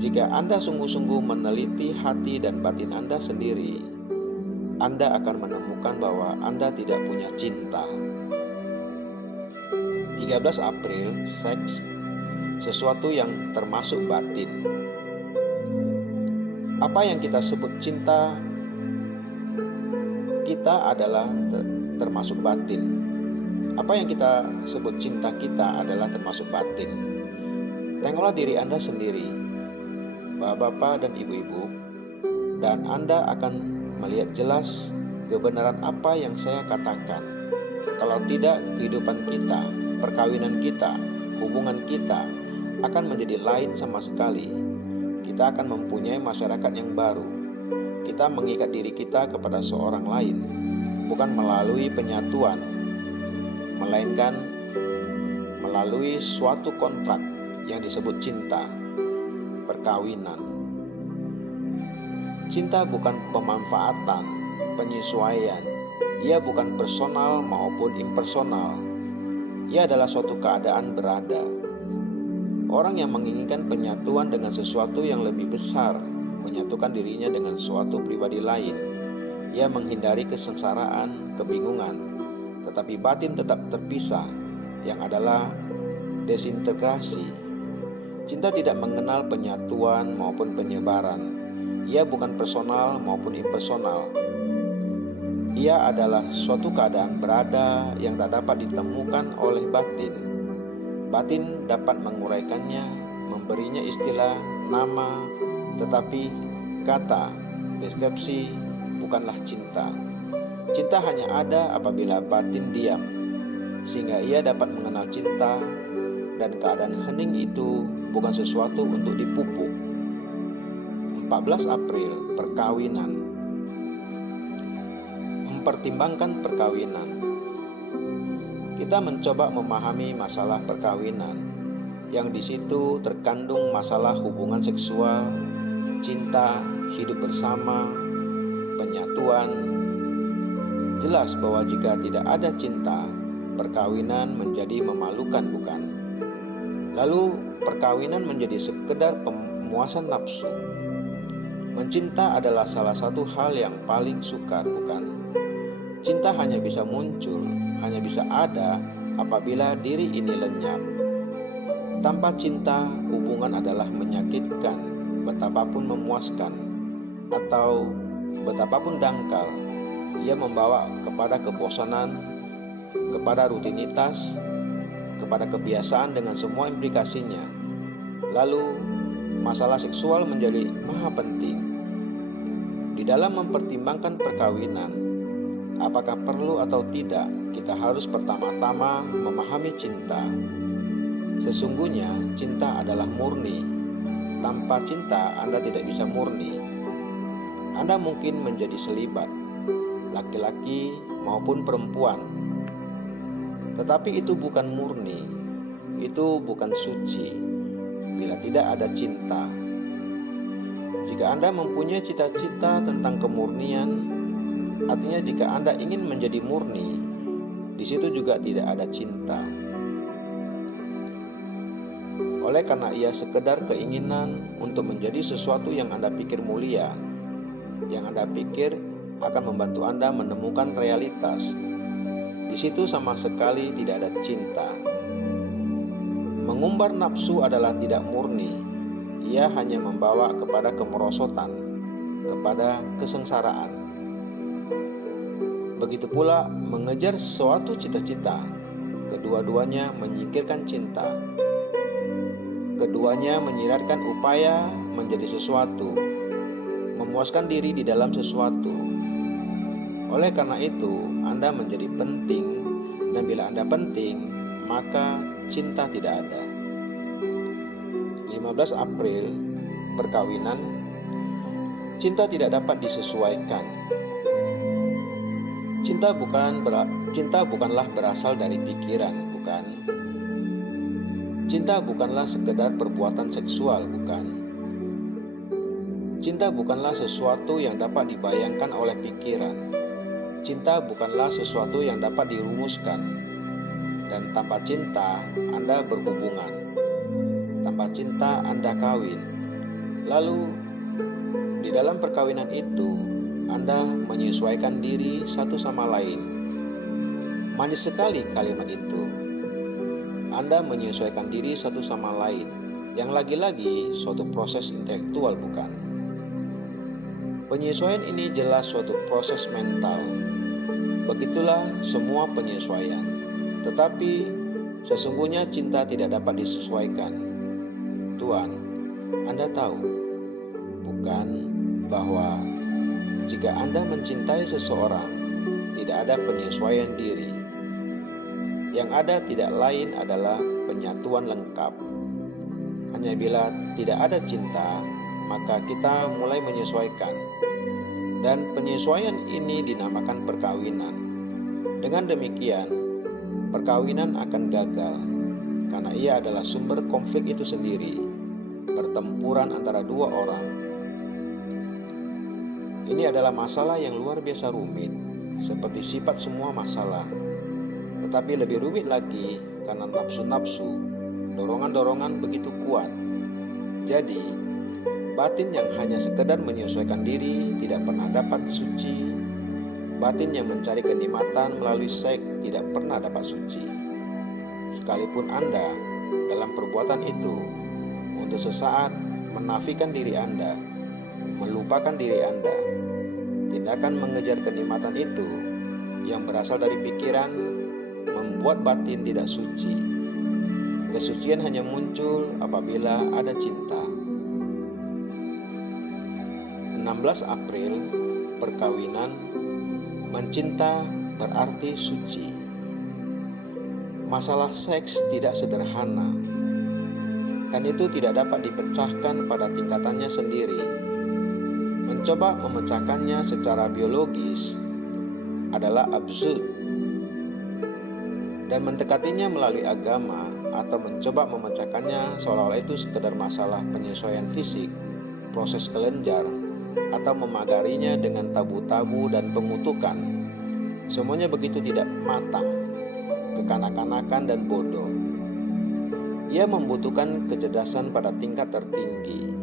Jika Anda sungguh-sungguh meneliti hati dan batin Anda sendiri, Anda akan menemukan bahwa Anda tidak punya cinta. 13 April, seks, sesuatu yang termasuk batin. Apa yang kita sebut cinta kita adalah termasuk batin. Apa yang kita sebut cinta kita adalah termasuk batin. Tengoklah diri Anda sendiri, bapak-bapak dan ibu-ibu, dan Anda akan melihat jelas kebenaran apa yang saya katakan. Kalau tidak, kehidupan kita, perkawinan kita, hubungan kita akan menjadi lain sama sekali. Kita akan mempunyai masyarakat yang baru. Kita mengikat diri kita kepada seorang lain, bukan melalui penyatuan, melainkan melalui suatu kontrak yang disebut cinta, perkawinan. Cinta bukan pemanfaatan, penyesuaian. Ia bukan personal maupun impersonal. Ia adalah suatu keadaan berada. Orang yang menginginkan penyatuan dengan sesuatu yang lebih besar, menyatukan dirinya dengan suatu pribadi lain. Ia menghindari kesengsaraan, kebingungan, tetapi batin tetap terpisah, yang adalah desintegrasi. Cinta tidak mengenal penyatuan maupun penyebaran. Ia bukan personal maupun impersonal. Ia adalah suatu keadaan berada yang tak dapat ditemukan oleh batin. Batin dapat menguraikannya, memberinya istilah, nama, tetapi kata, deskripsi bukanlah cinta. Cinta hanya ada apabila batin diam, sehingga ia dapat mengenal cinta, dan keadaan hening itu bukan sesuatu untuk dipupuk. 14 April, perkawinan. Mempertimbangkan perkawinan. Kita mencoba memahami masalah perkawinan, yang di situ terkandung masalah hubungan seksual, cinta, hidup bersama, penyatuan. Jelas bahwa jika tidak ada cinta, perkawinan menjadi memalukan, bukan? Lalu perkawinan menjadi sekedar pemuasan nafsu. Mencinta adalah salah satu hal yang paling sukar, bukan? Cinta hanya bisa muncul, hanya bisa ada apabila diri ini lenyap. Tanpa cinta, hubungan adalah menyakitkan, betapapun memuaskan, atau betapapun dangkal. Ia membawa kepada kebosanan, kepada rutinitas, kepada kebiasaan dengan semua implikasinya. Lalu, masalah seksual menjadi maha penting. Di dalam mempertimbangkan perkawinan, apakah perlu atau tidak, kita harus pertama-tama memahami cinta. Sesungguhnya cinta adalah murni. Tanpa cinta Anda tidak bisa murni. Anda mungkin menjadi selibat, laki-laki maupun perempuan. Tetapi itu bukan murni, itu bukan suci bila tidak ada cinta. Jika Anda mempunyai cita-cita tentang kemurnian, artinya jika Anda ingin menjadi murni, di situ juga tidak ada cinta. Oleh karena ia sekedar keinginan untuk menjadi sesuatu yang Anda pikir mulia, yang Anda pikir akan membantu Anda menemukan realitas. Di situ sama sekali tidak ada cinta. Mengumbar nafsu adalah tidak murni. Ia hanya membawa kepada kemerosotan, kepada kesengsaraan. Begitu pula mengejar suatu cita-cita, kedua-duanya menyingkirkan cinta. Keduanya menyiratkan upaya menjadi sesuatu, memuaskan diri di dalam sesuatu. Oleh karena itu, Anda menjadi penting, dan bila Anda penting, maka cinta tidak ada. 15 April, perkawinan. Cinta tidak dapat disesuaikan. Cinta bukanlah berasal dari pikiran, bukan. Cinta bukanlah sekedar perbuatan seksual, bukan. Cinta bukanlah sesuatu yang dapat dibayangkan oleh pikiran. Cinta bukanlah sesuatu yang dapat dirumuskan. Dan tanpa cinta, Anda berhubungan. Tanpa cinta, Anda kawin. Lalu, di dalam perkawinan itu, Anda menyesuaikan diri satu sama lain. Manis sekali kalimat itu. Anda menyesuaikan diri satu sama lain, yang lagi-lagi suatu proses intelektual, bukan? Penyesuaian ini jelas suatu proses mental. Begitulah semua penyesuaian. Tetapi sesungguhnya cinta tidak dapat disesuaikan. Tuan, Anda tahu, bukan, bahwa jika Anda mencintai seseorang, tidak ada penyesuaian diri. Yang ada tidak lain adalah penyatuan lengkap. Hanya bila tidak ada cinta, maka kita mulai menyesuaikan. Dan penyesuaian ini dinamakan perkawinan. Dengan demikian, perkawinan akan gagal, karena ia adalah sumber konflik itu sendiri, pertempuran antara dua orang. Ini adalah masalah yang luar biasa rumit, seperti sifat semua masalah. Tetapi lebih rumit lagi karena nafsu-nafsu, dorongan-dorongan begitu kuat. Jadi, batin yang hanya sekedar menyesuaikan diri tidak pernah dapat suci. Batin yang mencari kenikmatan melalui seks tidak pernah dapat suci. Sekalipun Anda dalam perbuatan itu untuk sesaat menafikan diri Anda, melupakan diri Anda, tindakan mengejar kenikmatan itu yang berasal dari pikiran membuat batin tidak suci. Kesucian hanya muncul apabila ada cinta. 16 April, perkawinan. Mencinta berarti suci. Masalah seks tidak sederhana, dan itu tidak dapat dipecahkan pada tingkatannya sendiri. Mencoba memecahkannya secara biologis adalah absurd, dan mendekatinya melalui agama atau mencoba memecahkannya seolah-olah itu sekedar masalah penyesuaian fisik, proses kelenjar, atau memagarinya dengan tabu-tabu dan pengutukan. Semuanya begitu tidak matang, kekanak-kanakan dan bodoh. Ia membutuhkan kecerdasan pada tingkat tertinggi.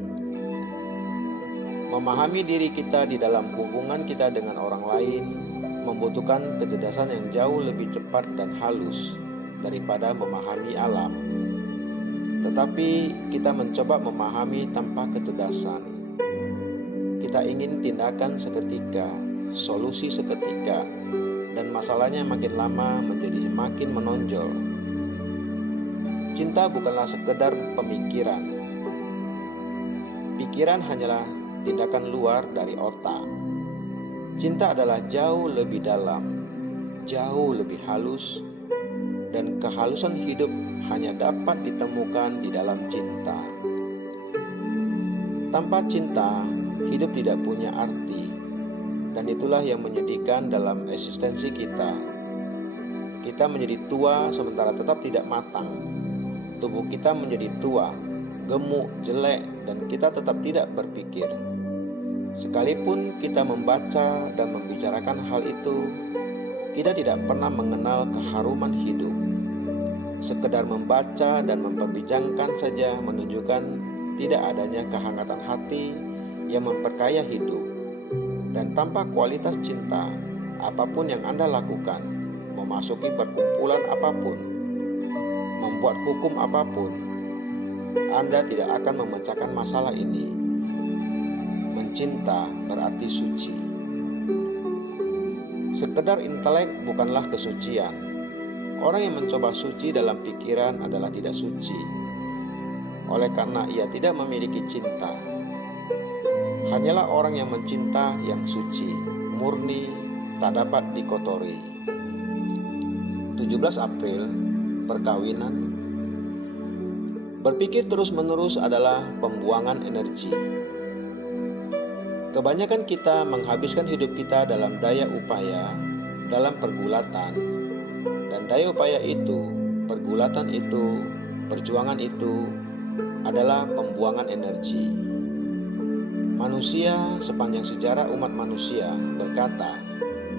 Memahami diri kita di dalam hubungan kita dengan orang lain membutuhkan kecerdasan yang jauh lebih cepat dan halus daripada memahami alam. Tetapi kita mencoba memahami tanpa kecerdasan. Kita ingin tindakan seketika, solusi seketika, dan masalahnya makin lama menjadi makin menonjol. Cinta bukanlah sekedar pemikiran. Pikiran hanyalah tindakan luar dari otak. Cinta adalah jauh lebih dalam, jauh lebih halus, dan kehalusan hidup hanya dapat ditemukan di dalam cinta. Tanpa cinta, hidup tidak punya arti, dan itulah yang menyedihkan dalam eksistensi kita. Kita menjadi tua sementara tetap tidak matang. Tubuh kita menjadi tua, gemuk, jelek, dan kita tetap tidak berpikir. Sekalipun kita membaca dan membicarakan hal itu, kita tidak pernah mengenal keharuman hidup. Sekedar membaca dan memperbincangkan saja menunjukkan tidak adanya kehangatan hati yang memperkaya hidup. Dan tanpa kualitas cinta, apapun yang Anda lakukan, memasuki perkumpulan apapun, membuat hukum apapun, Anda tidak akan memecahkan masalah ini. Mencinta berarti suci. Sekedar intelek bukanlah kesucian. Orang yang mencoba suci dalam pikiran adalah tidak suci, oleh karena ia tidak memiliki cinta. Hanyalah orang yang mencinta yang suci, murni, tak dapat dikotori. 17 April, perkawinan. Berpikir terus-menerus adalah pembuangan energi. Kebanyakan kita menghabiskan hidup kita dalam daya upaya, dalam pergulatan, dan daya upaya itu, pergulatan itu, perjuangan itu adalah pembuangan energi. Manusia sepanjang sejarah umat manusia berkata,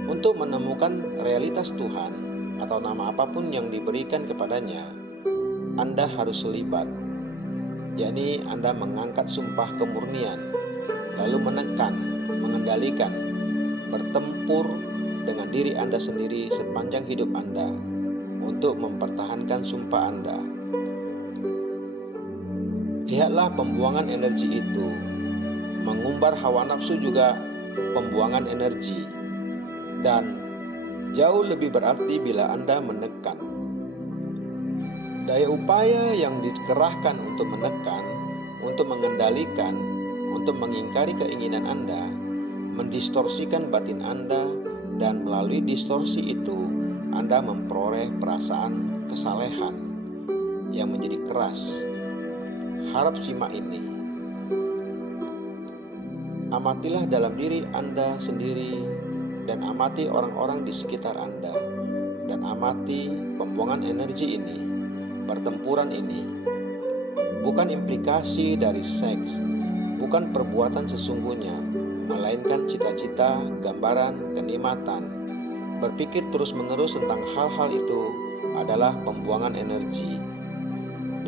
untuk menemukan realitas Tuhan atau nama apapun yang diberikan kepadanya, Anda harus selibat, yakni Anda mengangkat sumpah kemurnian, lalu menekan, mengendalikan, bertempur dengan diri Anda sendiri sepanjang hidup Anda untuk mempertahankan sumpah Anda. Lihatlah pembuangan energi itu. Mengumbar hawa nafsu juga pembuangan energi, dan jauh lebih berarti bila Anda menekan. Daya upaya yang dikerahkan untuk menekan, untuk mengendalikan, untuk mengingkari keinginan Anda, mendistorsikan batin Anda, dan melalui distorsi itu Anda memperoleh perasaan kesalehan yang menjadi keras. Harap simak ini. Amatilah dalam diri Anda sendiri dan amati orang-orang di sekitar Anda, dan amati pembuangan energi ini, pertempuran ini. Bukan implikasi dari seks, bukan perbuatan sesungguhnya, melainkan cita-cita, gambaran, kenikmatan. Berpikir terus-menerus tentang hal-hal itu adalah pembuangan energi.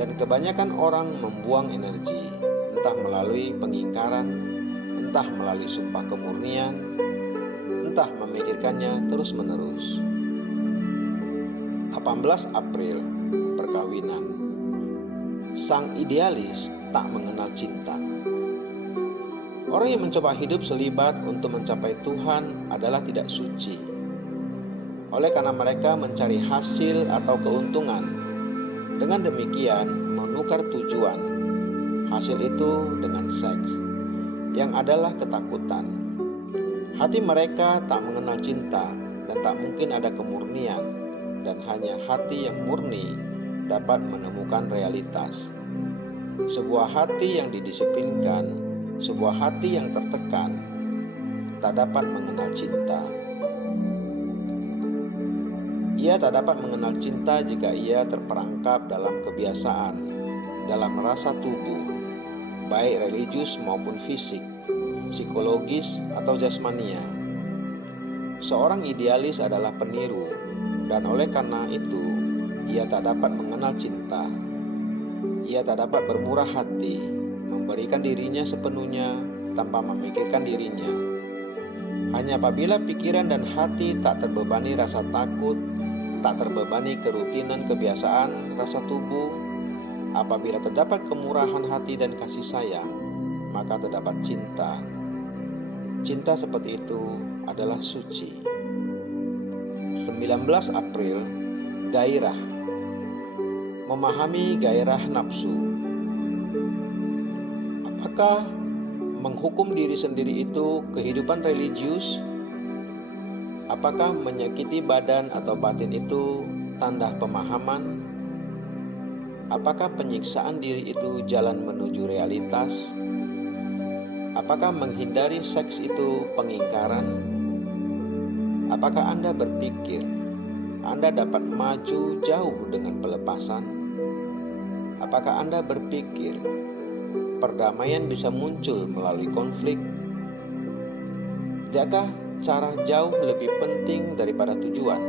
Dan kebanyakan orang membuang energi, entah melalui pengingkaran, entah melalui sumpah kemurnian, entah memikirkannya terus-menerus. 18 April, perkawinan. Sang idealis tak mengenal cinta. Orang yang mencoba hidup selibat untuk mencapai Tuhan adalah tidak suci. Oleh karena mereka mencari hasil atau keuntungan, dengan demikian menukar tujuan hasil itu dengan seks, yang adalah ketakutan. Hati mereka tak mengenal cinta dan tak mungkin ada kemurnian, dan hanya hati yang murni dapat menemukan realitas. Sebuah hati yang didisiplinkan, sebuah hati yang tertekan, tak dapat mengenal cinta. Ia tak dapat mengenal cinta jika ia terperangkap dalam kebiasaan, dalam rasa tubuh, baik religius maupun fisik, psikologis atau jasmania. Seorang idealis adalah peniru, dan oleh karena itu ia tak dapat mengenal cinta. Ia tak dapat bermurah hati, memberikan dirinya sepenuhnya tanpa memikirkan dirinya. Hanya apabila pikiran dan hati tak terbebani rasa takut, tak terbebani kerutinan kebiasaan rasa tubuh, apabila terdapat kemurahan hati dan kasih sayang, maka terdapat cinta. Cinta seperti itu adalah suci. 19 April, gairah. Memahami gairah nafsu. Apakah menghukum diri sendiri itu kehidupan religius? Apakah menyakiti badan atau batin itu tanda pemahaman? Apakah penyiksaan diri itu jalan menuju realitas? Apakah menghindari seks itu pengingkaran? Apakah Anda berpikir Anda dapat maju jauh dengan pelepasan? Apakah Anda berpikir perdamaian bisa muncul melalui konflik? Tidakkah cara jauh lebih penting daripada tujuan?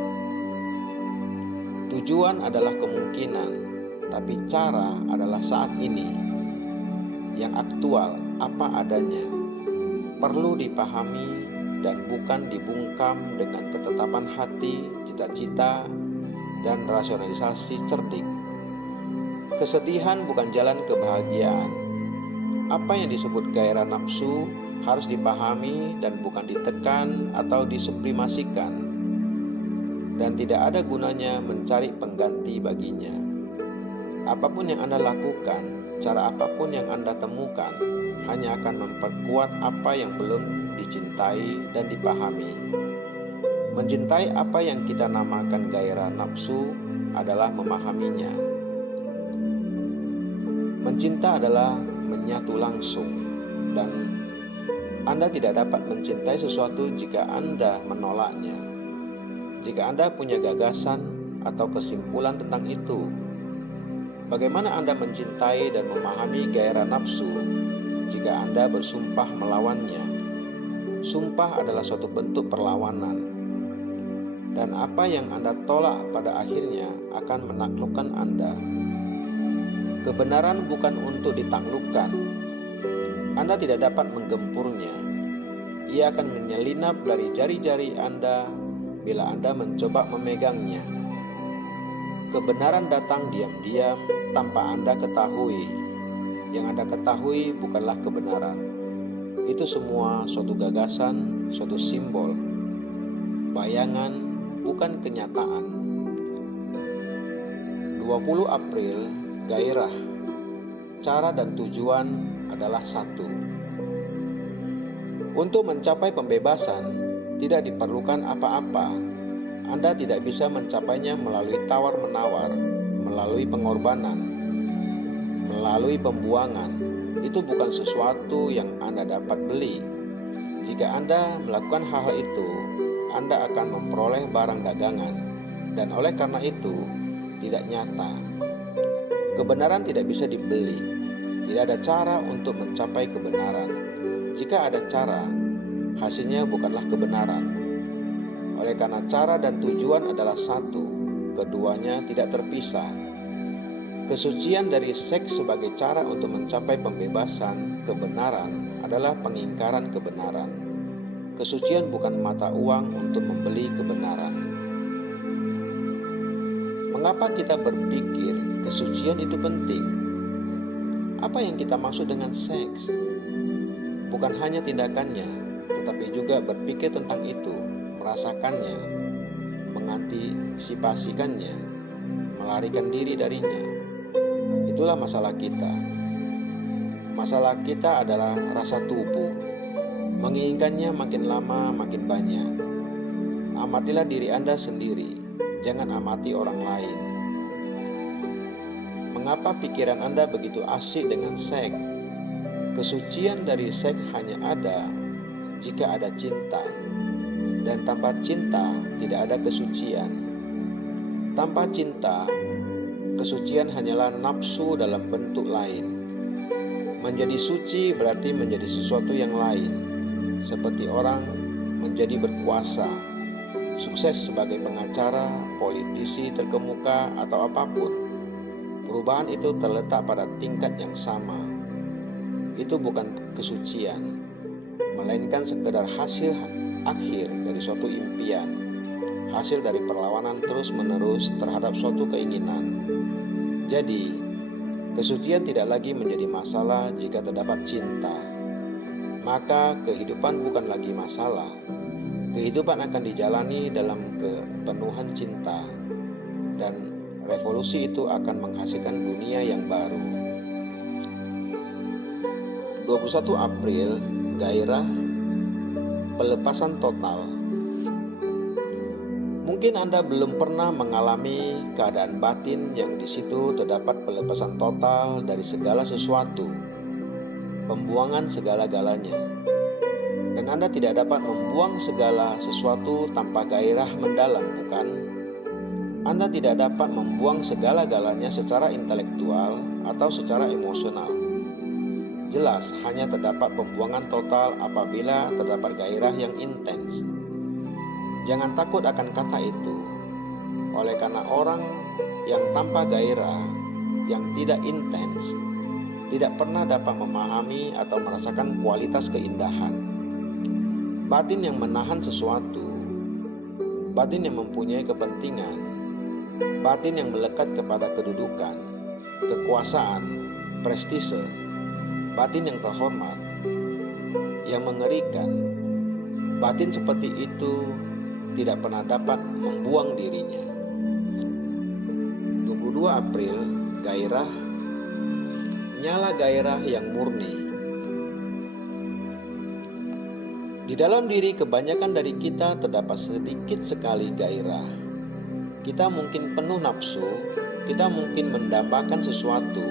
Tujuan adalah kemungkinan, tapi cara adalah saat ini. Yang aktual, apa adanya, perlu dipahami dan bukan dibungkam dengan ketetapan hati, cita-cita, dan rasionalisasi cerdik. Kesedihan bukan jalan kebahagiaan. Apa yang disebut gairah nafsu harus dipahami dan bukan ditekan atau disublimasikan. dan tidak ada gunanya mencari pengganti baginya. Apapun yang Anda lakukan, cara apapun yang Anda temukan, hanya akan memperkuat apa yang belum dicintai dan dipahami. Mencintai apa yang kita namakan gairah nafsu adalah memahaminya. Mencinta adalah menyatu langsung, dan Anda tidak dapat mencintai sesuatu jika Anda menolaknya. Jika Anda punya gagasan atau kesimpulan tentang itu, bagaimana Anda mencintai dan memahami gairah nafsu jika Anda bersumpah melawannya? Sumpah adalah suatu bentuk perlawanan, dan apa yang Anda tolak pada akhirnya akan menaklukkan Anda. Kebenaran bukan untuk ditaklukkan. Anda tidak dapat menggempurnya. Ia akan menyelinap dari jari-jari Anda bila Anda mencoba memegangnya. Kebenaran datang diam-diam tanpa Anda ketahui. Yang Anda ketahui bukanlah kebenaran. Itu semua suatu gagasan, suatu simbol, bayangan, bukan kenyataan. 20 April, gairah, cara dan tujuan adalah satu. Untuk mencapai pembebasan, tidak diperlukan apa-apa. Anda tidak bisa mencapainya melalui tawar-menawar, melalui pengorbanan, melalui pembuangan. Itu bukan sesuatu yang Anda dapat beli. Jika Anda melakukan hal itu, Anda akan memperoleh barang dagangan, dan oleh karena itu tidak nyata. Kebenaran tidak bisa dibeli. Tidak ada cara untuk mencapai kebenaran. Jika ada cara, hasilnya bukanlah kebenaran. Oleh karena cara dan tujuan adalah satu, keduanya tidak terpisah. Kesucian dari seks sebagai cara untuk mencapai pembebasan kebenaran adalah pengingkaran kebenaran. Kesucian bukan mata uang untuk membeli kebenaran. Mengapa kita berpikir kesucian itu penting? Apa yang kita maksud dengan seks? Bukan hanya tindakannya, tetapi juga berpikir tentang itu, merasakannya, mengantisipasikannya, melarikan diri darinya. Itulah masalah kita. Masalah kita adalah rasa tubuh. Menginginkannya makin lama makin banyak. Amatilah diri Anda sendiri. Jangan amati orang lain. Mengapa pikiran Anda begitu asik dengan seks? Kesucian dari seks hanya ada jika ada cinta, dan tanpa cinta tidak ada kesucian. Tanpa cinta, kesucian hanyalah nafsu dalam bentuk lain. Menjadi suci berarti menjadi sesuatu yang lain, seperti orang menjadi berkuasa, sukses sebagai pengacara, politisi terkemuka, atau apapun. Perubahan itu terletak pada tingkat yang sama. Itu bukan kesucian, melainkan sekedar hasil akhir dari suatu impian, hasil dari perlawanan terus-menerus terhadap suatu keinginan. Jadi, kesucian tidak lagi menjadi masalah jika terdapat cinta. Maka kehidupan bukan lagi masalah. Kehidupan akan dijalani dalam kepenuhan cinta, dan revolusi itu akan menghasilkan dunia yang baru. 21 April, gairah, pelepasan total. Mungkin Anda belum pernah mengalami keadaan batin yang di situ terdapat pelepasan total dari segala sesuatu, pembuangan segala-galanya. Dan Anda tidak dapat membuang segala sesuatu tanpa gairah mendalam, bukan? Anda tidak dapat membuang segala-galanya secara intelektual atau secara emosional. Jelas, hanya terdapat pembuangan total apabila terdapat gairah yang intens. Jangan takut akan kata itu. Oleh karena orang yang tanpa gairah, yang tidak intens, tidak pernah dapat memahami atau merasakan kualitas keindahan. Batin yang menahan sesuatu, batin yang mempunyai kepentingan, batin yang melekat kepada kedudukan, kekuasaan, prestise, batin yang terhormat, yang mengerikan. Batin seperti itu tidak pernah dapat membuang dirinya. 22 April, gairah, nyala gairah yang murni. Di dalam diri kebanyakan dari kita terdapat sedikit sekali gairah. Kita mungkin penuh nafsu, kita mungkin mendambakan sesuatu,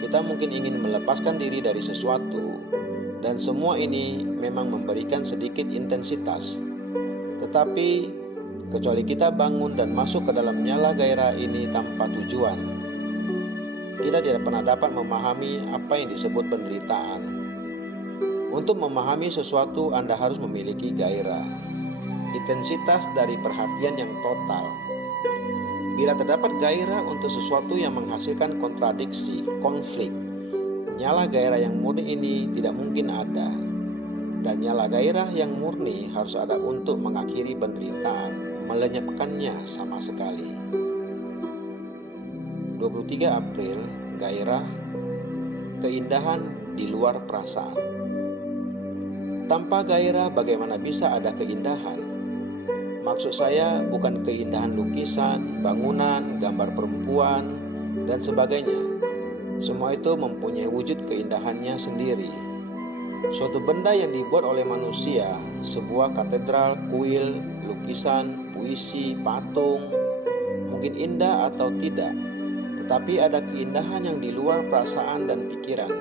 kita mungkin ingin melepaskan diri dari sesuatu, dan semua ini memang memberikan sedikit intensitas. Tetapi kecuali kita bangun dan masuk ke dalam nyala gairah ini tanpa tujuan, kita tidak pernah dapat memahami apa yang disebut penderitaan. Untuk memahami sesuatu, Anda harus memiliki gairah, intensitas dari perhatian yang total. Bila terdapat gairah untuk sesuatu yang menghasilkan kontradiksi, konflik, nyala gairah yang murni ini tidak mungkin ada. Dan nyala gairah yang murni harus ada untuk mengakhiri penderitaan, melenyapkannya sama sekali. 23 April, gairah, keindahan di luar perasaan. Tanpa gairah bagaimana bisa ada keindahan? Maksud saya bukan keindahan lukisan, bangunan, gambar perempuan, dan sebagainya. Semua itu mempunyai wujud keindahannya sendiri. Suatu benda yang dibuat oleh manusia, sebuah katedral, kuil, lukisan, puisi, patung, mungkin indah atau tidak, tetapi ada keindahan yang di luar perasaan dan pikiran,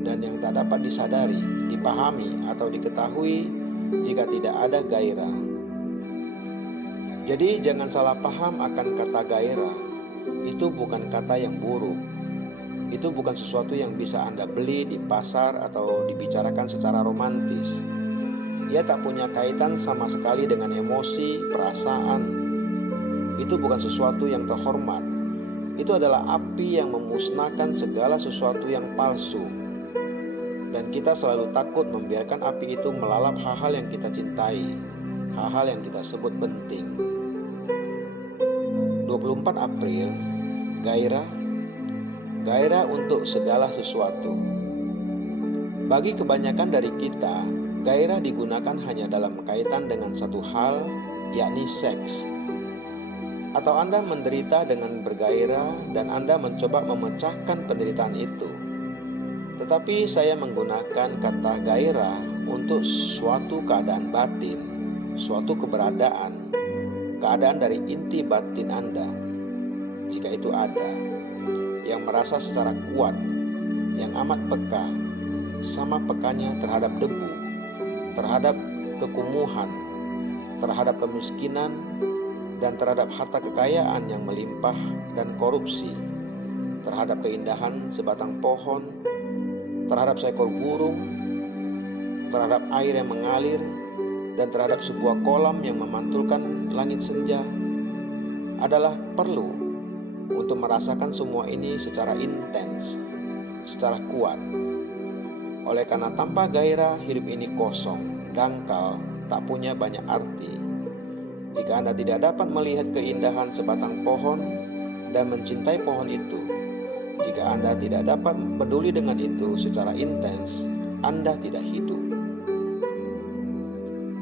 dan yang tak dapat disadari, dipahami, atau diketahui jika tidak ada gairah. Jadi jangan salah paham akan kata gairah. Itu bukan kata yang buruk. Itu bukan sesuatu yang bisa Anda beli di pasar atau dibicarakan secara romantis. Ia tak punya kaitan sama sekali dengan emosi, perasaan. Itu bukan sesuatu yang terhormat. Itu adalah api yang memusnahkan segala sesuatu yang palsu. Dan kita selalu takut membiarkan api itu melalap hal-hal yang kita cintai, hal-hal yang kita sebut penting. 24 April, gairah, gairah untuk segala sesuatu. Bagi kebanyakan dari kita, gairah digunakan hanya dalam kaitan dengan satu hal, yakni seks. Atau Anda menderita dengan bergairah dan Anda mencoba memecahkan penderitaan itu. Tetapi saya menggunakan kata gairah untuk suatu keadaan batin, suatu keberadaan, keadaan dari inti batin Anda, jika itu ada, yang merasa secara kuat, yang amat peka, sama pekanya terhadap debu, terhadap kekumuhan, terhadap kemiskinan, dan terhadap harta kekayaan yang melimpah dan korupsi, terhadap keindahan sebatang pohon, terhadap seekor burung, terhadap air yang mengalir, dan terhadap sebuah kolam yang memantulkan langit senja, adalah perlu untuk merasakan semua ini secara intens, secara kuat. Oleh karena tanpa gairah, hidup ini kosong, dangkal, tak punya banyak arti. Jika Anda tidak dapat melihat keindahan sebatang pohon dan mencintai pohon itu, jika Anda tidak dapat peduli dengan itu secara intens, Anda tidak hidup.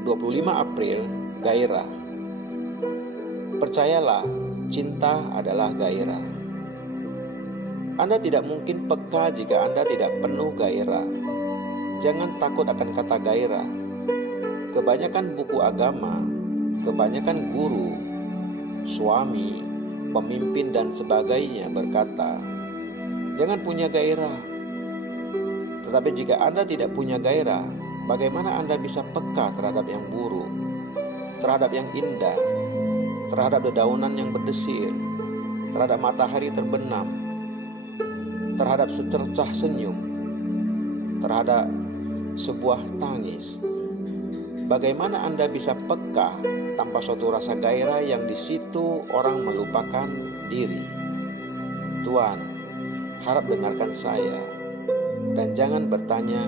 25 April, gairah. Percayalah, cinta adalah gairah. Anda tidak mungkin peka jika Anda tidak penuh gairah. Jangan takut akan kata gairah. Kebanyakan buku agama, kebanyakan guru, suami, pemimpin dan sebagainya berkata, jangan punya gairah. Tetapi jika Anda tidak punya gairah, bagaimana Anda bisa peka terhadap yang buruk, terhadap yang indah, terhadap dedaunan yang berdesir, terhadap matahari terbenam, terhadap secercah senyum, terhadap sebuah tangis? Bagaimana Anda bisa peka tanpa suatu rasa gairah yang di situ orang melupakan diri? Tuhan, harap dengarkan saya dan jangan bertanya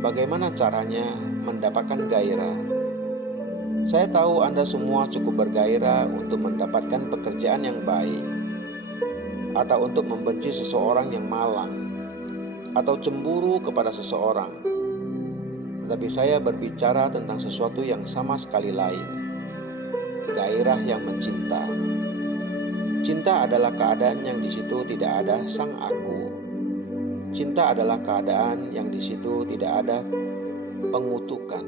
bagaimana caranya mendapatkan gairah. Saya tahu Anda semua cukup bergairah untuk mendapatkan pekerjaan yang baik, atau untuk membenci seseorang yang malang, atau cemburu kepada seseorang. Tetapi saya berbicara tentang sesuatu yang sama sekali lain. gairah yang mencinta. Cinta adalah keadaan yang di situ tidak ada sang aku. Cinta adalah keadaan yang di situ tidak ada pengutukan.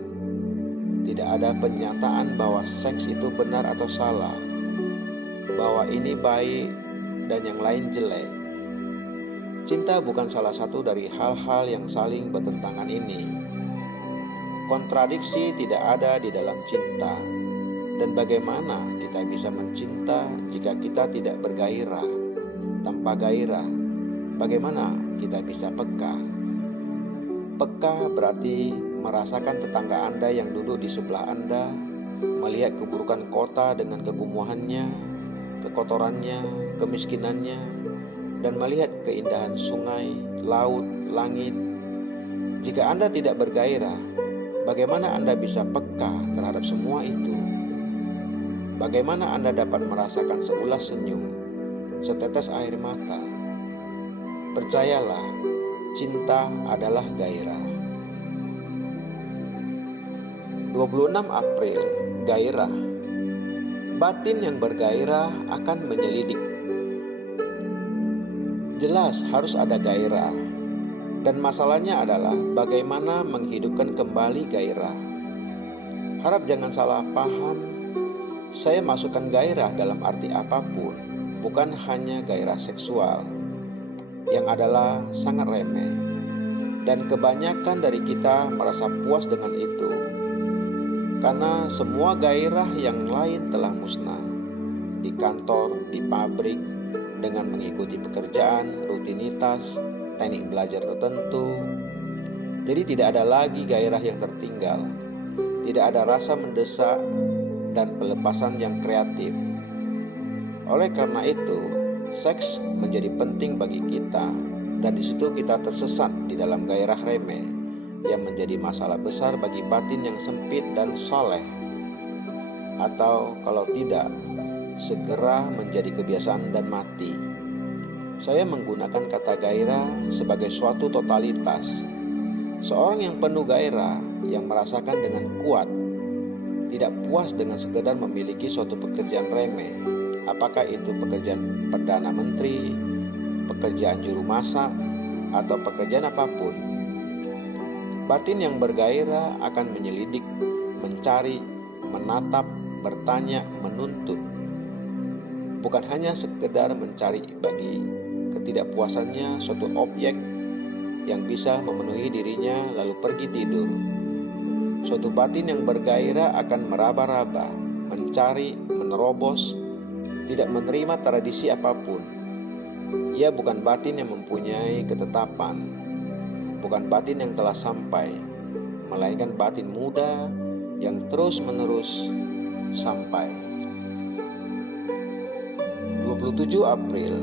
Tidak ada pernyataan bahwa seks itu benar atau salah, bahwa ini baik dan yang lain jelek. Cinta bukan salah satu dari hal-hal yang saling bertentangan ini. Kontradiksi tidak ada di dalam cinta. Dan bagaimana kita bisa mencinta jika kita tidak bergairah? Tanpa gairah, bagaimana kita bisa peka? Peka berarti merasakan tetangga Anda yang duduk di sebelah Anda, melihat keburukan kota dengan kekumuhannya, kekotorannya, kemiskinannya, dan melihat keindahan sungai, laut, langit. Jika Anda tidak bergairah, bagaimana Anda bisa peka terhadap semua itu? Bagaimana Anda dapat merasakan seulas senyum, setetes air mata? Percayalah, cinta adalah gairah. 26 April, gairah. Batin yang bergairah akan menyelidik. Jelas harus ada gairah. Dan masalahnya adalah bagaimana menghidupkan kembali gairah. Harap jangan salah paham. Saya masukkan gairah dalam arti apapun, bukan hanya gairah seksual, yang adalah sangat remeh. Dan kebanyakan dari kita merasa puas dengan itu, karena semua gairah yang lain telah musnah. Di kantor, di pabrik, dengan mengikuti pekerjaan, rutinitas, teknik belajar tertentu. Jadi tidak ada lagi gairah yang tertinggal. Tidak ada rasa mendesak dan pelepasan yang kreatif. Oleh karena itu, seks menjadi penting bagi kita, dan di situ kita tersesat di dalam gairah remeh yang menjadi masalah besar bagi batin yang sempit dan soleh. Atau kalau tidak, segera menjadi kebiasaan dan mati. Saya menggunakan kata gairah sebagai suatu totalitas. Seorang yang penuh gairah, yang merasakan dengan kuat, tidak puas dengan sekedar memiliki suatu pekerjaan remeh, apakah itu pekerjaan Perdana Menteri, pekerjaan juru masak, atau pekerjaan apapun. Batin yang bergairah akan menyelidik, mencari, menatap, bertanya, menuntut. Bukan hanya sekedar mencari bagi ketidakpuasannya suatu objek yang bisa memenuhi dirinya lalu pergi tidur. Suatu batin yang bergairah akan meraba-raba, mencari, menerobos, tidak menerima tradisi apapun. Ia bukan batin yang mempunyai ketetapan, bukan batin yang telah sampai, melainkan batin muda yang terus-menerus sampai. 27 April,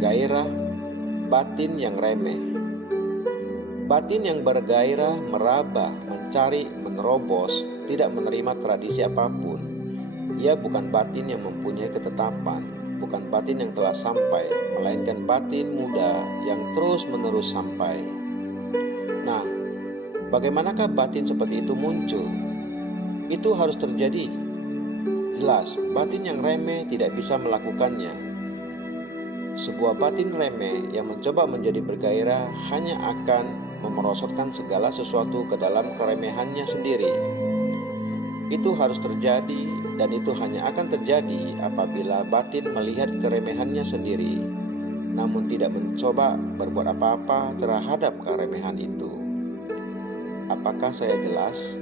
gairah, batin yang remeh. Batin yang bergairah meraba, mencari, menerobos, tidak menerima tradisi apapun. Ia bukan batin yang mempunyai ketetapan, bukan batin yang telah sampai, melainkan batin muda yang terus-menerus sampai. Nah, bagaimanakah batin seperti itu muncul? Itu harus terjadi. Jelas, batin yang remeh tidak bisa melakukannya. Sebuah batin remeh yang mencoba menjadi bergairah hanya akan memerosotkan segala sesuatu ke dalam keremehannya sendiri. Itu harus terjadi, dan itu hanya akan terjadi apabila batin melihat keremehannya sendiri, namun tidak mencoba berbuat apa-apa terhadap keremehan itu. Apakah saya jelas?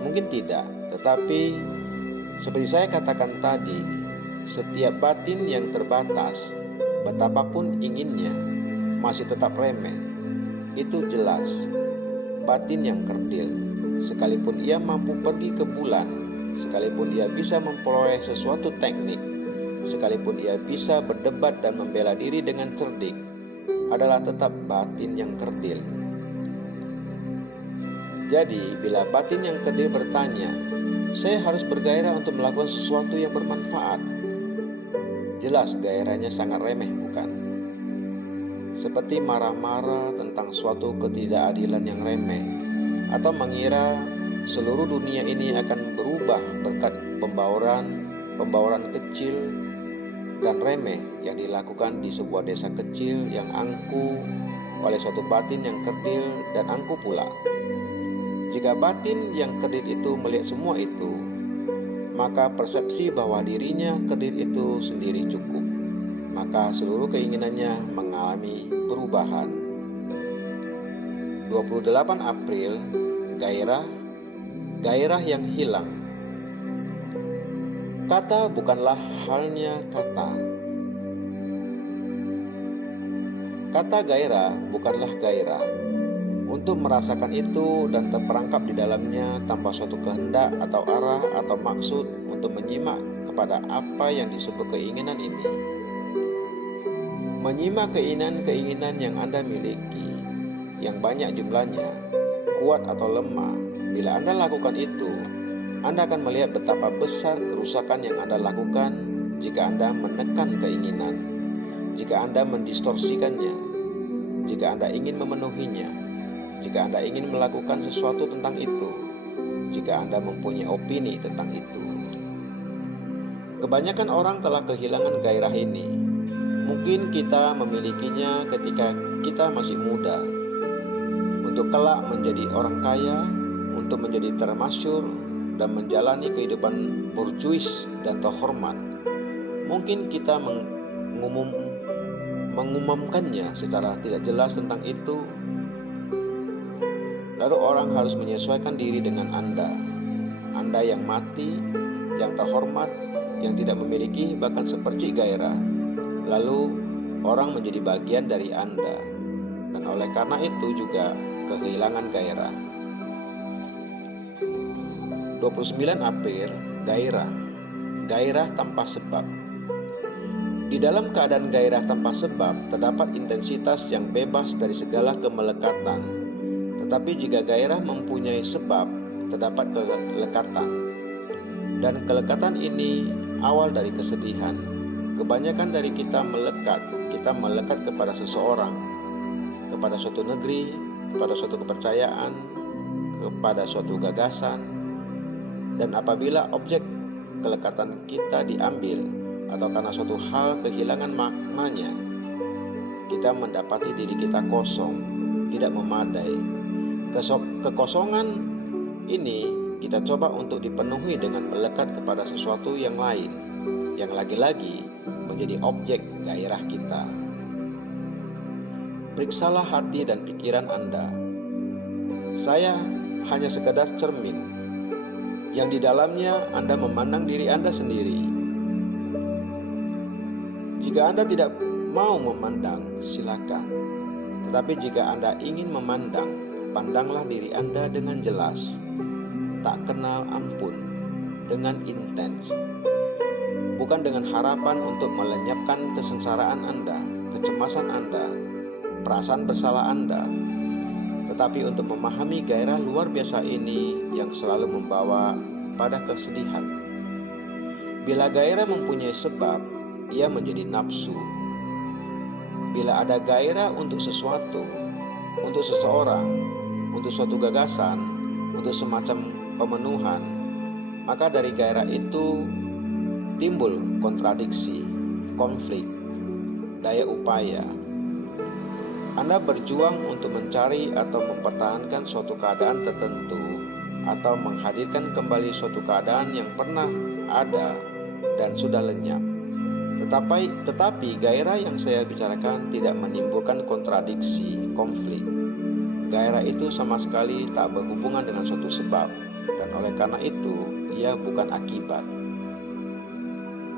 Mungkin tidak, tetapi seperti saya katakan tadi, setiap batin yang terbatas, betapapun inginnya, masih tetap remeh. Itu jelas batin yang kerdil. Sekalipun ia mampu pergi ke bulan, sekalipun ia bisa memperoleh sesuatu teknik, sekalipun ia bisa berdebat dan membela diri dengan cerdik, adalah tetap batin yang kerdil. Jadi bila batin yang kerdil bertanya, saya harus bergairah untuk melakukan sesuatu yang bermanfaat, jelas gairahnya sangat remeh, bukan? Seperti marah-marah tentang suatu ketidakadilan yang remeh, atau mengira seluruh dunia ini akan berubah berkat pembawaan kecil dan remeh yang dilakukan di sebuah desa kecil yang angkuh oleh suatu batin yang kerdil dan angkuh pula. Jika batin yang kerdil itu melihat semua itu, maka persepsi bahwa dirinya kerdil itu sendiri cukup. Maka seluruh keinginannya mengalami perubahan. 28 April, gairah yang hilang. Kata bukanlah halnya kata. Kata gairah bukanlah gairah. Untuk merasakan itu dan terperangkap di dalamnya tanpa suatu kehendak atau arah atau maksud untuk menyimak kepada apa yang disebut keinginan ini. Menyimak keinginan-keinginan yang Anda miliki, yang banyak jumlahnya, kuat atau lemah. Bila Anda lakukan itu, Anda akan melihat betapa besar kerusakan yang Anda lakukan jika Anda menekan keinginan, jika Anda mendistorsikannya, jika Anda ingin memenuhinya, jika Anda ingin melakukan sesuatu tentang itu, jika Anda mempunyai opini tentang itu. Kebanyakan orang telah kehilangan gairah ini. Mungkin kita memilikinya ketika kita masih muda, untuk kelak menjadi orang kaya, untuk menjadi termasyur, dan menjalani kehidupan borjuis dan terhormat. Mungkin kita mengumumkannya secara tidak jelas tentang itu. Lalu orang harus menyesuaikan diri dengan Anda yang mati, yang terhormat, yang tidak memiliki bahkan sepercik gairah. Lalu orang menjadi bagian dari Anda, dan oleh karena itu juga kehilangan gairah. 29 April, gairah tanpa sebab. Di dalam keadaan gairah tanpa sebab, terdapat intensitas yang bebas dari segala kemelekatan. Tetapi jika gairah mempunyai sebab, terdapat kelekatan. Dan kelekatan ini awal dari kesedihan. Kebanyakan dari kita melekat kepada seseorang, kepada suatu negeri, kepada suatu kepercayaan, kepada suatu gagasan. Dan apabila objek kelekatan kita diambil, atau karena suatu hal kehilangan maknanya, kita mendapati diri kita kosong, tidak memadai. Kekosongan ini kita coba untuk dipenuhi dengan melekat kepada sesuatu yang lain, yang lagi-lagi menjadi objek gairah kita. Periksalah hati dan pikiran Anda. Saya hanya sekedar cermin yang di dalamnya Anda memandang diri Anda sendiri. Jika Anda tidak mau memandang, silakan. Tetapi jika Anda ingin memandang, pandanglah diri Anda dengan jelas, tak kenal ampun, dengan intens. Bukan dengan harapan untuk melenyapkan kesengsaraan Anda, kecemasan Anda, perasaan bersalah Anda, tetapi untuk memahami gairah luar biasa ini yang selalu membawa pada kesedihan. Bila gairah mempunyai sebab, ia menjadi nafsu. Bila ada gairah untuk sesuatu, untuk seseorang, untuk suatu gagasan, untuk semacam pemenuhan, maka dari gairah itu timbul kontradiksi, konflik, daya upaya. Anda berjuang untuk mencari atau mempertahankan suatu keadaan tertentu, atau menghadirkan kembali suatu keadaan yang pernah ada dan sudah lenyap. Tetapi gairah yang saya bicarakan tidak menimbulkan kontradiksi, konflik. Gairah itu sama sekali tak berhubungan dengan suatu sebab, dan oleh karena itu ia bukan akibat.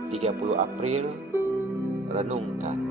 30 April, renungkan.